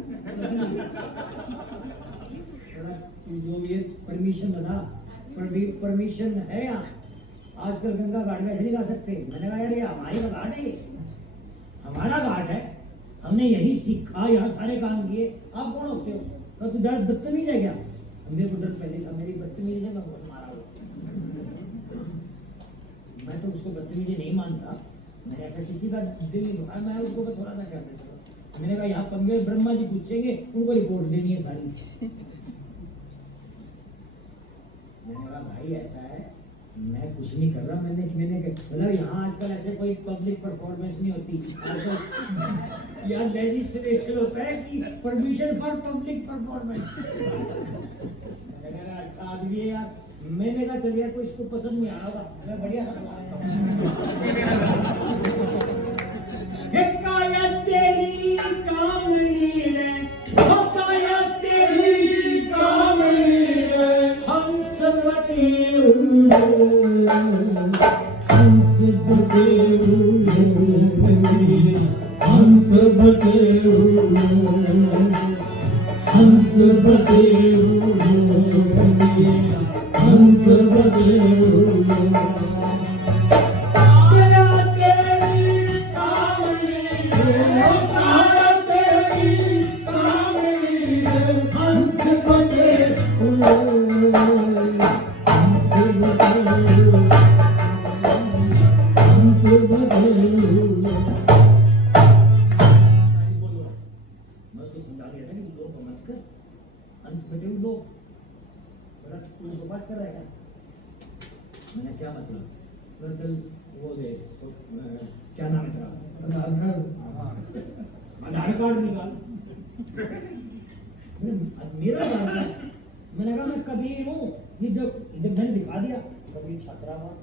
तू जो ये परमिशन बता, परमिशन है यहाँ? आजकल गंगा घाट में ऐसे नहीं जा सकते। मैंने कहा यार ये हमारी का घाट है, हमारा घाट है, हमने यही सीखा, यहाँ सारे काम किए, आप कौन होते हो? तो तू ज्यादा बदतमीज है क्या? हमने को डर पहले था, मेरी बदतमीजी से मैं बहुत मारा हुआ। मैं तो उसको बदतमीजी नहीं मानता, मैंने ऐसा किसी का दिल नहीं दुखाया, मैं उसको थोड़ा सा कर देता हूँ। मैंने कहा यहाँ पंगे ब्रह्मा जी पूछेंगे, उनको रिपोर्ट देनी है सारी। मैंने कहा भाई ऐसा है, मैं कुछ नहीं कर रहा, मैंने मतलब यहाँ आजकल ऐसे कोई पब्लिक परफॉर्मेंस नहीं होती आजकल। यहाँ लेजिस्लेशन होता है कि परमिशन फॉर पब्लिक परफॉर्मेंस। अच्छा आदमी है यार। मैंने कहा चलिए कोई इसको पसंद नहीं आ रहा था, बढ़िया तेरी कामनी रे, तेरी कामनी रे, हंस बटे हंस बटे हंस बटे हंस बटे हंस बटे कर रहा है। मैंने क्या मतलब? चल वो दे तो, क्या नाम है तेरा? आधार कार्ड निकाल। मेरा आधार कार्ड? मैंने कहा मैं कबीर हूँ। ये जब मैंने दिखा दिया, कबीर छात्रावास,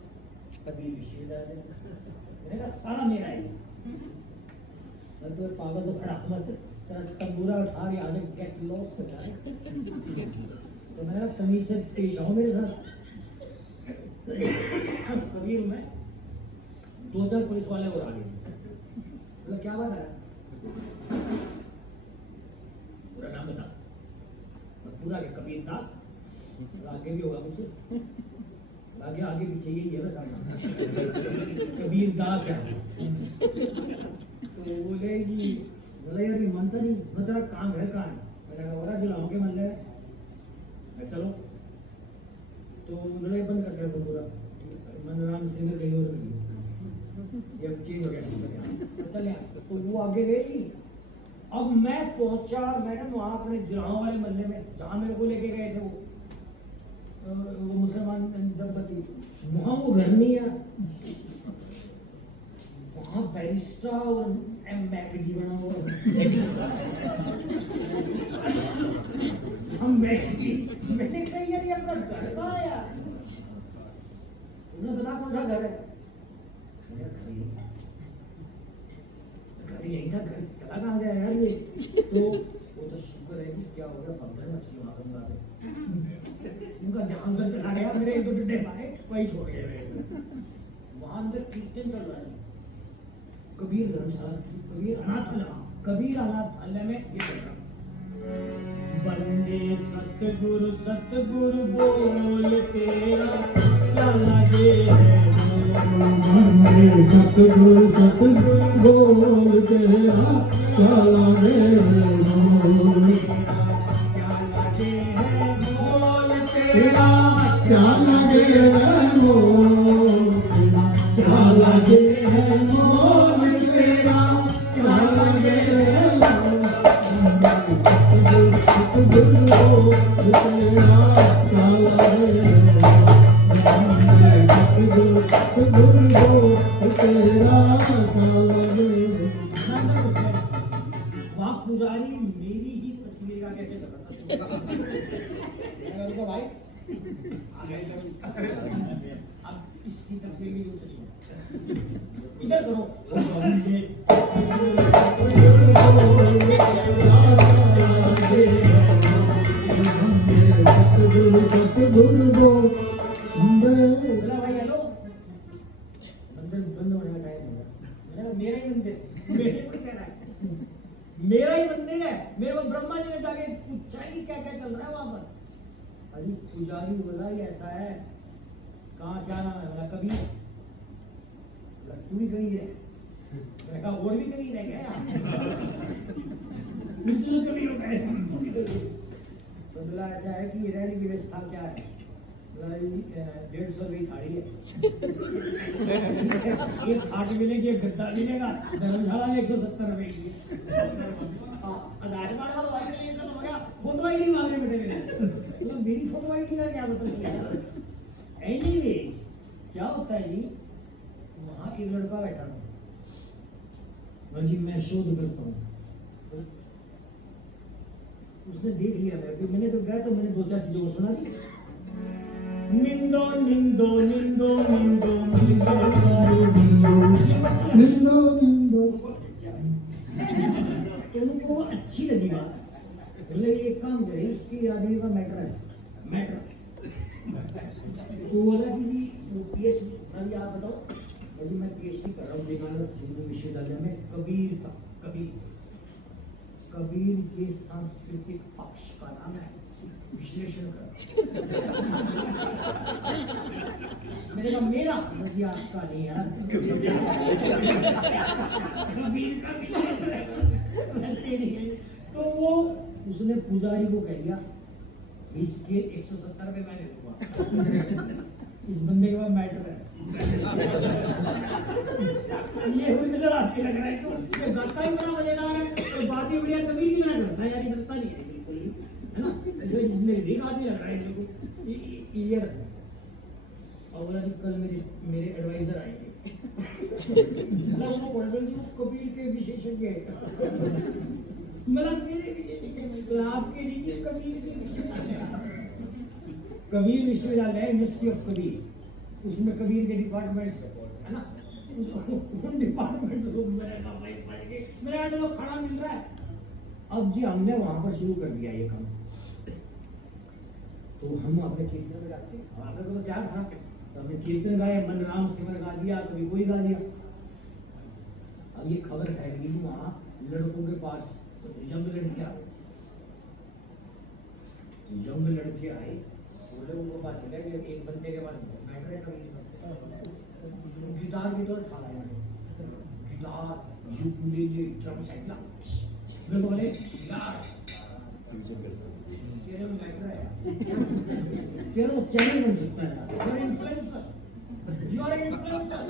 कबीर विश्वविद्यालय, मैंने कहा सारा मेरा है। तो पागल तो खड़ा मत, तेरा तंबूरा उठा यहाँ से गेट लॉस्ट हो जाए। तो मैंने तमीज से पेश आओ मेरे साथ। कबीर में 2-4 पुलिस वाले और आ गए। मतलब क्या बात है? पूरा नाम बता। पूरा क्या? कबीर दास। आगे भी होगा कुछ, आगे पीछे यही है बस। कबीर दास है। तो बोलेगी बोला यार ये मनता नहीं, मैं तेरा काम है कहाँ है? मैंने कहा बोला दिलाओगे मन ले चलो। तो मैंने बंद कर दिया पूरा, मन राम सिंह कहीं और ये चेंज हो गया। तो चल यार, तो वो आगे गई। अब मैं पहुंचा मैडम वहाँ अपने जिलाओं वाले मल्ले में, जहाँ मेरे को लेके गए थे वो मुसलमान दंपति, वहाँ वो घर नहीं है। हाँ बैरिस्टा और मैकडी बना हुआ हम मैकडी। मैंने कहा यार ये अपना घर कहाँ है यार? उन्होंने बता कौन सा घर है? घर यही था, घर चला कहाँ गया यार ये? तो वो तो शुक्र है कि क्या हो गया, पंद्रह मछली वहां पर मारे उनका ध्यान घर चला गया, मेरे एक दो डंडे मारे वही छोड़ गए मेरे। वहां अंदर कीर्तन चल रहा है, कबीर धर्मशाला, कबीर अनाथालय में ये चल रहा। वंदे सतगुरु सतगुरु बोल तेरा क्या लगे है, वंदे सतगुरु सतगुरु बोल तेरा क्या लगे बोल, क्या लगे है बोल तेरा, क्या लगे है बोल तेरा, क्या लगे है बोल सतगुरु बोल तेरा क्या लगे सतगुरु बोल तेरा क्या लगे। वहाँ पुजारी मेरी ही तस्वीर का कैसे कर सकता भाई? अब इसकी तस्वीर भी जो चली इधर करो। बोला भाई हेलो, मंदिर बंद होने का टाइम हो गया। मेरा ही मंदिर, मेरे को कह रहा है मेरा ही मंदिर है। मेरे को ब्रह्मा जी ने जाके पूछा ही क्या क्या चल रहा है वहां पर। अरे पुजारी बोला ये ऐसा है, कहाँ क्या नाम है? बोला कबीर। बोला तू भी कबीर है? मैंने कहा और भी कबीर है क्या? मुझसे तो कबीर हो गए। तो बोला ऐसा है कि रहने की व्यवस्था क्या है? 150 रुपये थाली है। एक खाट मिलेगी, एक गद्दा मिलेगा। धर्मशाला में 170 रुपये की है। आधार कार्ड का तो भाई नहीं खत्म हो गया, फोटो आईडी मांगने बेटे मेरे। मतलब मेरी फोटो आईडी का क्या मतलब है? एनीवेज क्या होता है जी, वहाँ एक लड़का बैठा था, जी मैं शोध करता हूँ। उसने देख लिया मैंने तो गया तो मैंने दो चार चीजों को सुना दी। निंदो निंदो निंदो निंदो निंदो निंदो उनको अच्छी लगी बात। बोले एक काम करे, इसकी आदमी का मैटर है, मैटर। तो बोला कि जी पीएचडी, अभी आप बताओ। अभी मैं पीएचडी कर रहा हूँ विवेकानंद हिंदू विश्वविद्यालय में। कबीर के सांस्कृतिक पक्ष का नाम है, विश्लेषण कर। मेरा मुझे आपका नहीं यार, कबीर का तो वो उसने पुजारी को कह दिया इसके 170 रुपये मैंने दूंगा। इस बंदे के पास मैटर है। ये हुजर आपके लग रहा है कि उसके गाता ही बड़ा मजेदार है, तो बात ही बढ़िया कबीर की तरह करता है यार, ये डरता नहीं है बिल्कुल ही, है ना? मेरे भी आदमी लग रहा है मेरे को क्लियर। और बोला जी कल मेरे एडवाइजर आएंगे। कबीर के विशेषज्ञ है, मतलब मेरे विशेषज्ञ आपके नीचे कबीर के विशेषज्ञ। कबीर विश्वविद्यालय, यूनिवर्सिटी ऑफ कबीर, उसमें कबीर के डिपार्टमेंट्स है ना? उन डिपार्टमेंट्स को मेरा चलो खाना मिल रहा है। अब जी हमने वहां पर शुरू कर दिया ये काम। तो हम अपने कीर्तन में जाते हैं, आपने तो क्या था, तो हमने कीर्तन गाए, मन राम सिमर गा दिया, कभी कोई गा दिया। अब ये खबर फैल गई वहां लड़कों के पास, यंग लड़कियां आई, बोले उनको पास चले गए, एक बंदे के पास बैठ रहे कभी गिटार भी तो उठा लाए, गिटार यूकुलेले ड्रम सेट ला, मैं बोले गिटार तेरे में बैठ रहा है, तेरा तो चैनल बन सकता है, you are an influencer,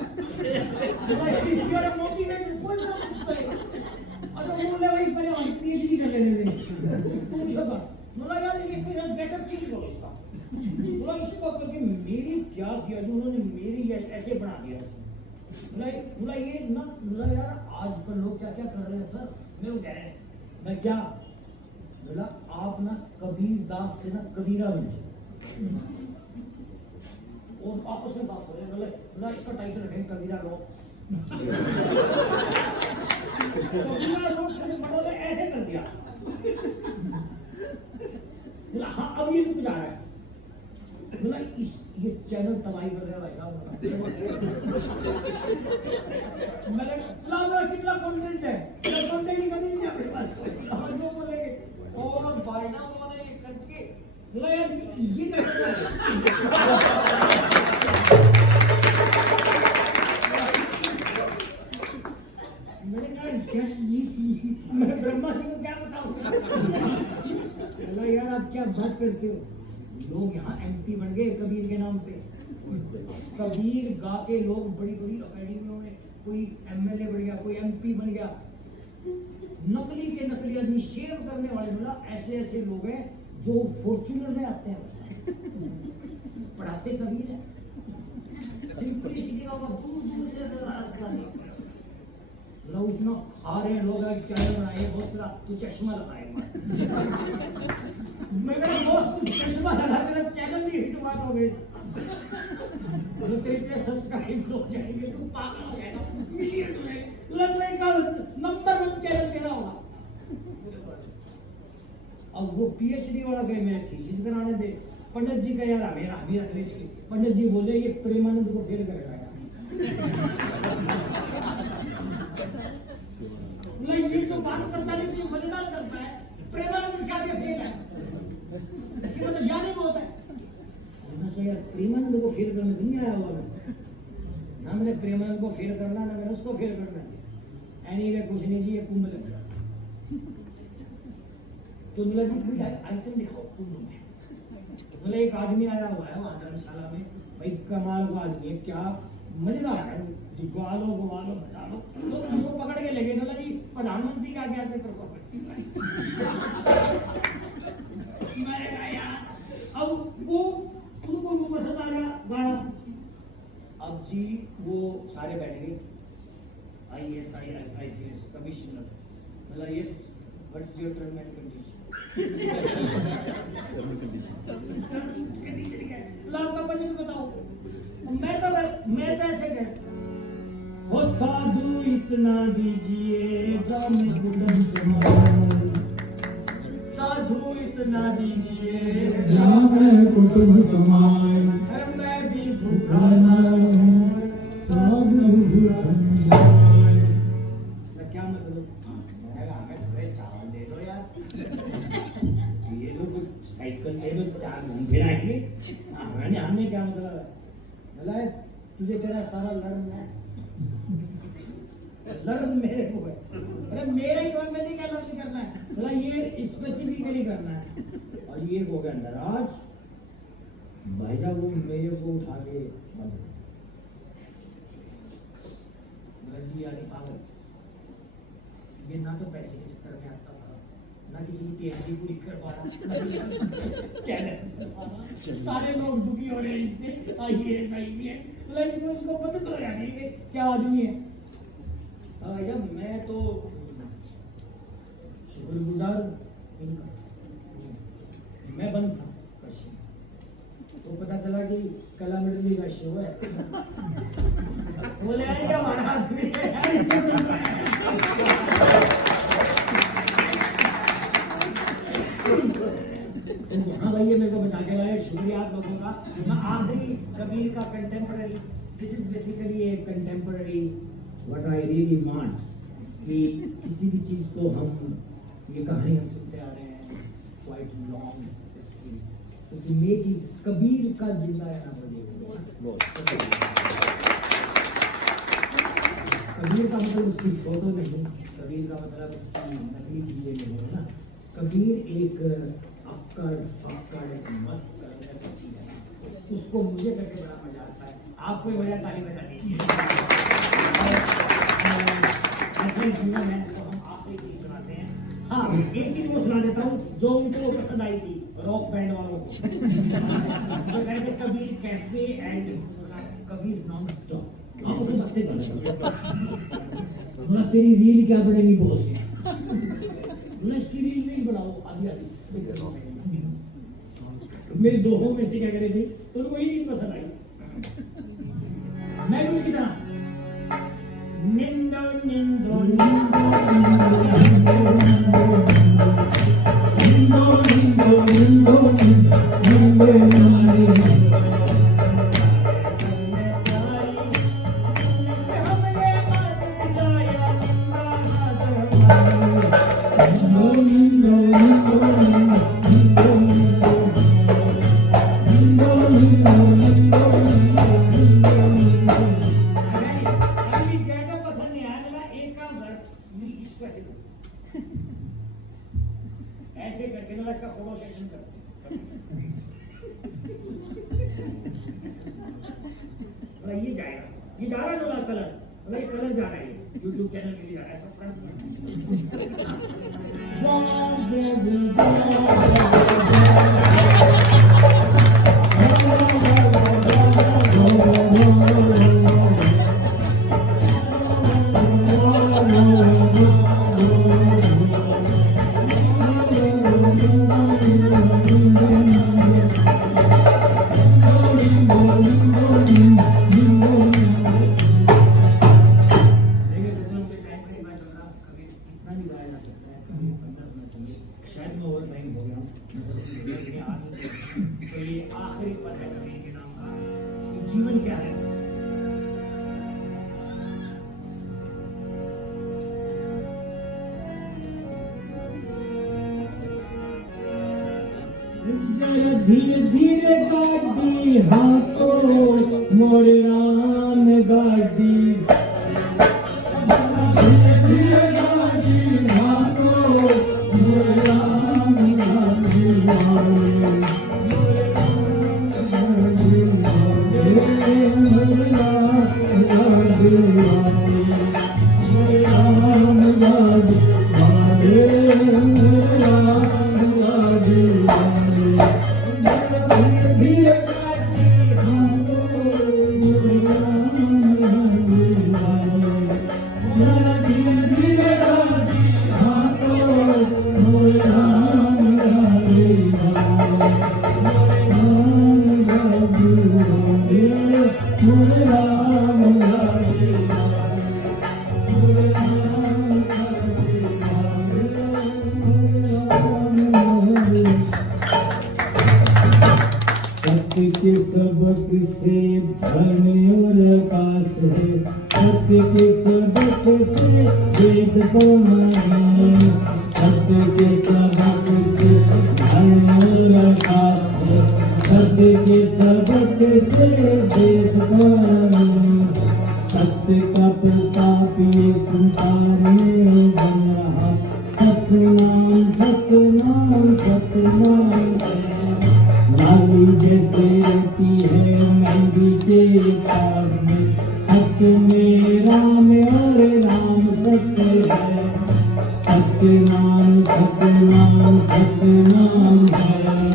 you are a motivator, कोई ना पूछता है। अच्छा बोले भाई पहले हम पीएचडी कर लेने दें, पूछा था, बोला यार ये फिर बैकअप चीज लो इसका, बोला इसको करके मेरी क्या किया जो उन्होंने मेरी ऐसे बना दिया, बोला ये ना, बोला यार आजकल लोग क्या क्या कर रहे हैं सर। मैं कह रहे हैं मैं क्या, बोला आप ना कबीर दास से ना कबीरा बन जाए। और आपस में बात हो रहे हैं, बोला इसका टाइटल रखें कबीरा रॉक्स। कबीरा रॉक्स ने बड़ों ने ऐसे कर दिया। बोला हाँ अब ये कुछ आ रहा है। बोला ये चैनल तबाही कर रहा है भाई साहब। मैंने कितना कंटेंट है, कंटेंट ही करनी नहीं अपने पास, जो बोलेंगे। और भाई साहब उन्होंने ये करके बोला यार ये क्या कर रहा है। मैंने कहा मैं ब्रह्मा जी को क्या बताऊंगा। बोला यार आप क्या बात करते हो, लोग यहाँ एमपी बन गए कबीर के नाम पे। कबीर गा के लोग बड़ी बड़ी अकेडमियों में, कोई एमएलए बन गया, कोई एमपी बन गया। नकली के नकली आदमी, शेयर करने वाले, बोला ऐसे ऐसे लोग हैं जो फॉर्च्यूनर में आते हैं, पढ़ाते कबीर है। सिंपलिसिटी का दूर दूर से रास्ता नहीं, लोग इतना खा रहे हैं। लोग चैनल बनाए बहुत सारा, तू चश्मा लगाए। मेरा दोस्त चश्मा लगा तेरा चैनल नहीं हिट हुआ तो तेरे सब्सक्राइब हो जाएंगे, तू पागल हो जाएगा। मिलियंस में तुला तो एक नंबर 1 चैनल तेरा होगा। अब वो पीएचडी वाला गए मेरे थीसिस कराने दे, पंडित जी का यार मेरा अखिलेश की पंडित जी बोले ये प्रेमानंद को फेल करेगा। ये जो बात करता है तो मजेदार करता है, प्रेमानंद इसका भी फेल है, इसके मतलब ज्ञान ही बहुत है। यार प्रेमानंद को फेल करने नहीं आया हुआ ना, मैंने प्रेमानंद को फेल करना ना मैंने उसको फेल करना। एनीवे कुछ नहीं जी, ये कुंभ लग गया। तो बोला जी कोई आइटम दिखाओ कुंभ में। बोले एक आदमी आया हुआ है वहां धर्मशाला में, भाई कमाल का आदमी है, क्या मजेदार है, बचा लो तो मुझको पकड़ के लेके। बोला जी प्रधानमंत्री का क्या थे परफॉर्मेंस। अब वो उनको पसंद आ गया गाना। अब जी वो सारे बैठ गए, IAS IAS कमिश्नर। बोला yes what's your term and condition. आपका बजट बताओ। मैं तो ऐसे कह, वो साधु इतना दीजिए जाने गुडन समाए, साधु इतना दीजिए जाने गुडन समाए, मैं भी भूखा साधु क्या मतलब, हमें थोड़े चावल दे दो यार, ये लोग कुछ साइकिल दे दो, 4 घूम फिर आएंगे। हमें क्या मतलब है, बोला तुझे तेरा सारा लर्न मेरे को है। अरे मेरे ही में नहीं क्या लर्न करना है, बोला ये स्पेसिफिकली करना है। और ये हो गया नाराज, भाईजा वो मेरे को उठा के बंद। जी यार पागल, ये ना तो पैसे के चक्कर में आता था, ना किसी की PhD पूरी कर पा रहा। सारे लोग दुखी हो रहे हैं इससे, IAS IPS। इसको पता तो यानी क्या आदमी है। भैया मैं तो शुक्रगुजार इनका, मैं बंद था कशी, तो पता चला कि कला मंडली का शो है। बोले क्या हमारा आदमी है, हाँ भैया मेरे को बचा के लाए, शुक्रिया आप लोगों का। मैं आखिरी कबीर का contemporary, this is basically A contemporary what I really want, कि किसी भी चीज को हम, ये कहानी हम सुनते आ रहे हैं क्वाइट लॉन्ग हिस्ट्री, तो टू मेक इज कबीर का जिंदा रहना बढ़िया। कबीर का मतलब उसकी फोटो नहीं, कबीर का मतलब उसकी नकली चीजें नहीं है ना। कबीर एक अक्कड़ फक्कड़ एक मस्त चीज है, उसको मुझे करके बड़ा मजा आता है। आपको मजा ताली बजा दीजिए। ऐसा जीवन है तो हम आखिरी चीज सुनाते हैं। हाँ एक चीज वो सुना देता हूँ जो उनको पसंद आई थी, रॉक बैंड वालों को। Kabir cafe and Kabir non stop. आप उसे बातें कर बोला तेरी रील क्या बनेगी बॉस बोला इसकी रील नहीं बनाओ आधी आधी मेरे दोनों में से क्या करे थे तो वही चीज पसंद आई मैं भी कितना निंदो निंदो ऐसे करके ना इसका फोटो सेशन कर ये जाएगा ये जा रहा है ना कलर मतलब ये कलर जा रहा है YouTube चैनल के लिए जा रहा है शायद मैं ओवर टाइम हो गया तो ये आखिरी पद है कवि के नाम का कि जीवन क्या है धीरे धीरे गाड़ी हाथों मोर राम गाड़ी धीरे धीरे गाड़ी हाथों मोर राम गाड़ी सत्य के सबक से धन और आकाश है सत्य के सबक से वेद पढ़ाए सत्य के सबक से धन और आकाश है सत्य के सबक से वेद पढ़ाए सत्य का प्रताप ये संसार में बन रहा सतनाम सतनाम सतनाम लाली जैसे रहती है मेहंदी के पाग में सत्य में राम और राम सत्य है सत्य नाम सतनाम सतनाम है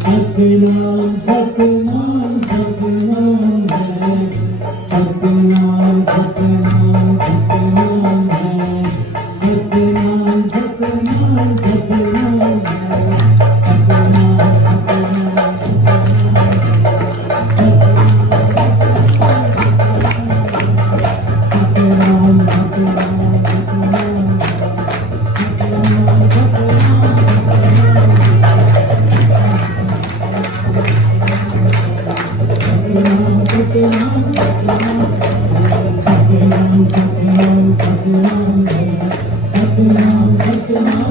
सत्य नाम सतनाम सतनाम है सत्य नाम सतनाम सतनाम है सत्य नाम सतनाम सतनाम है Satu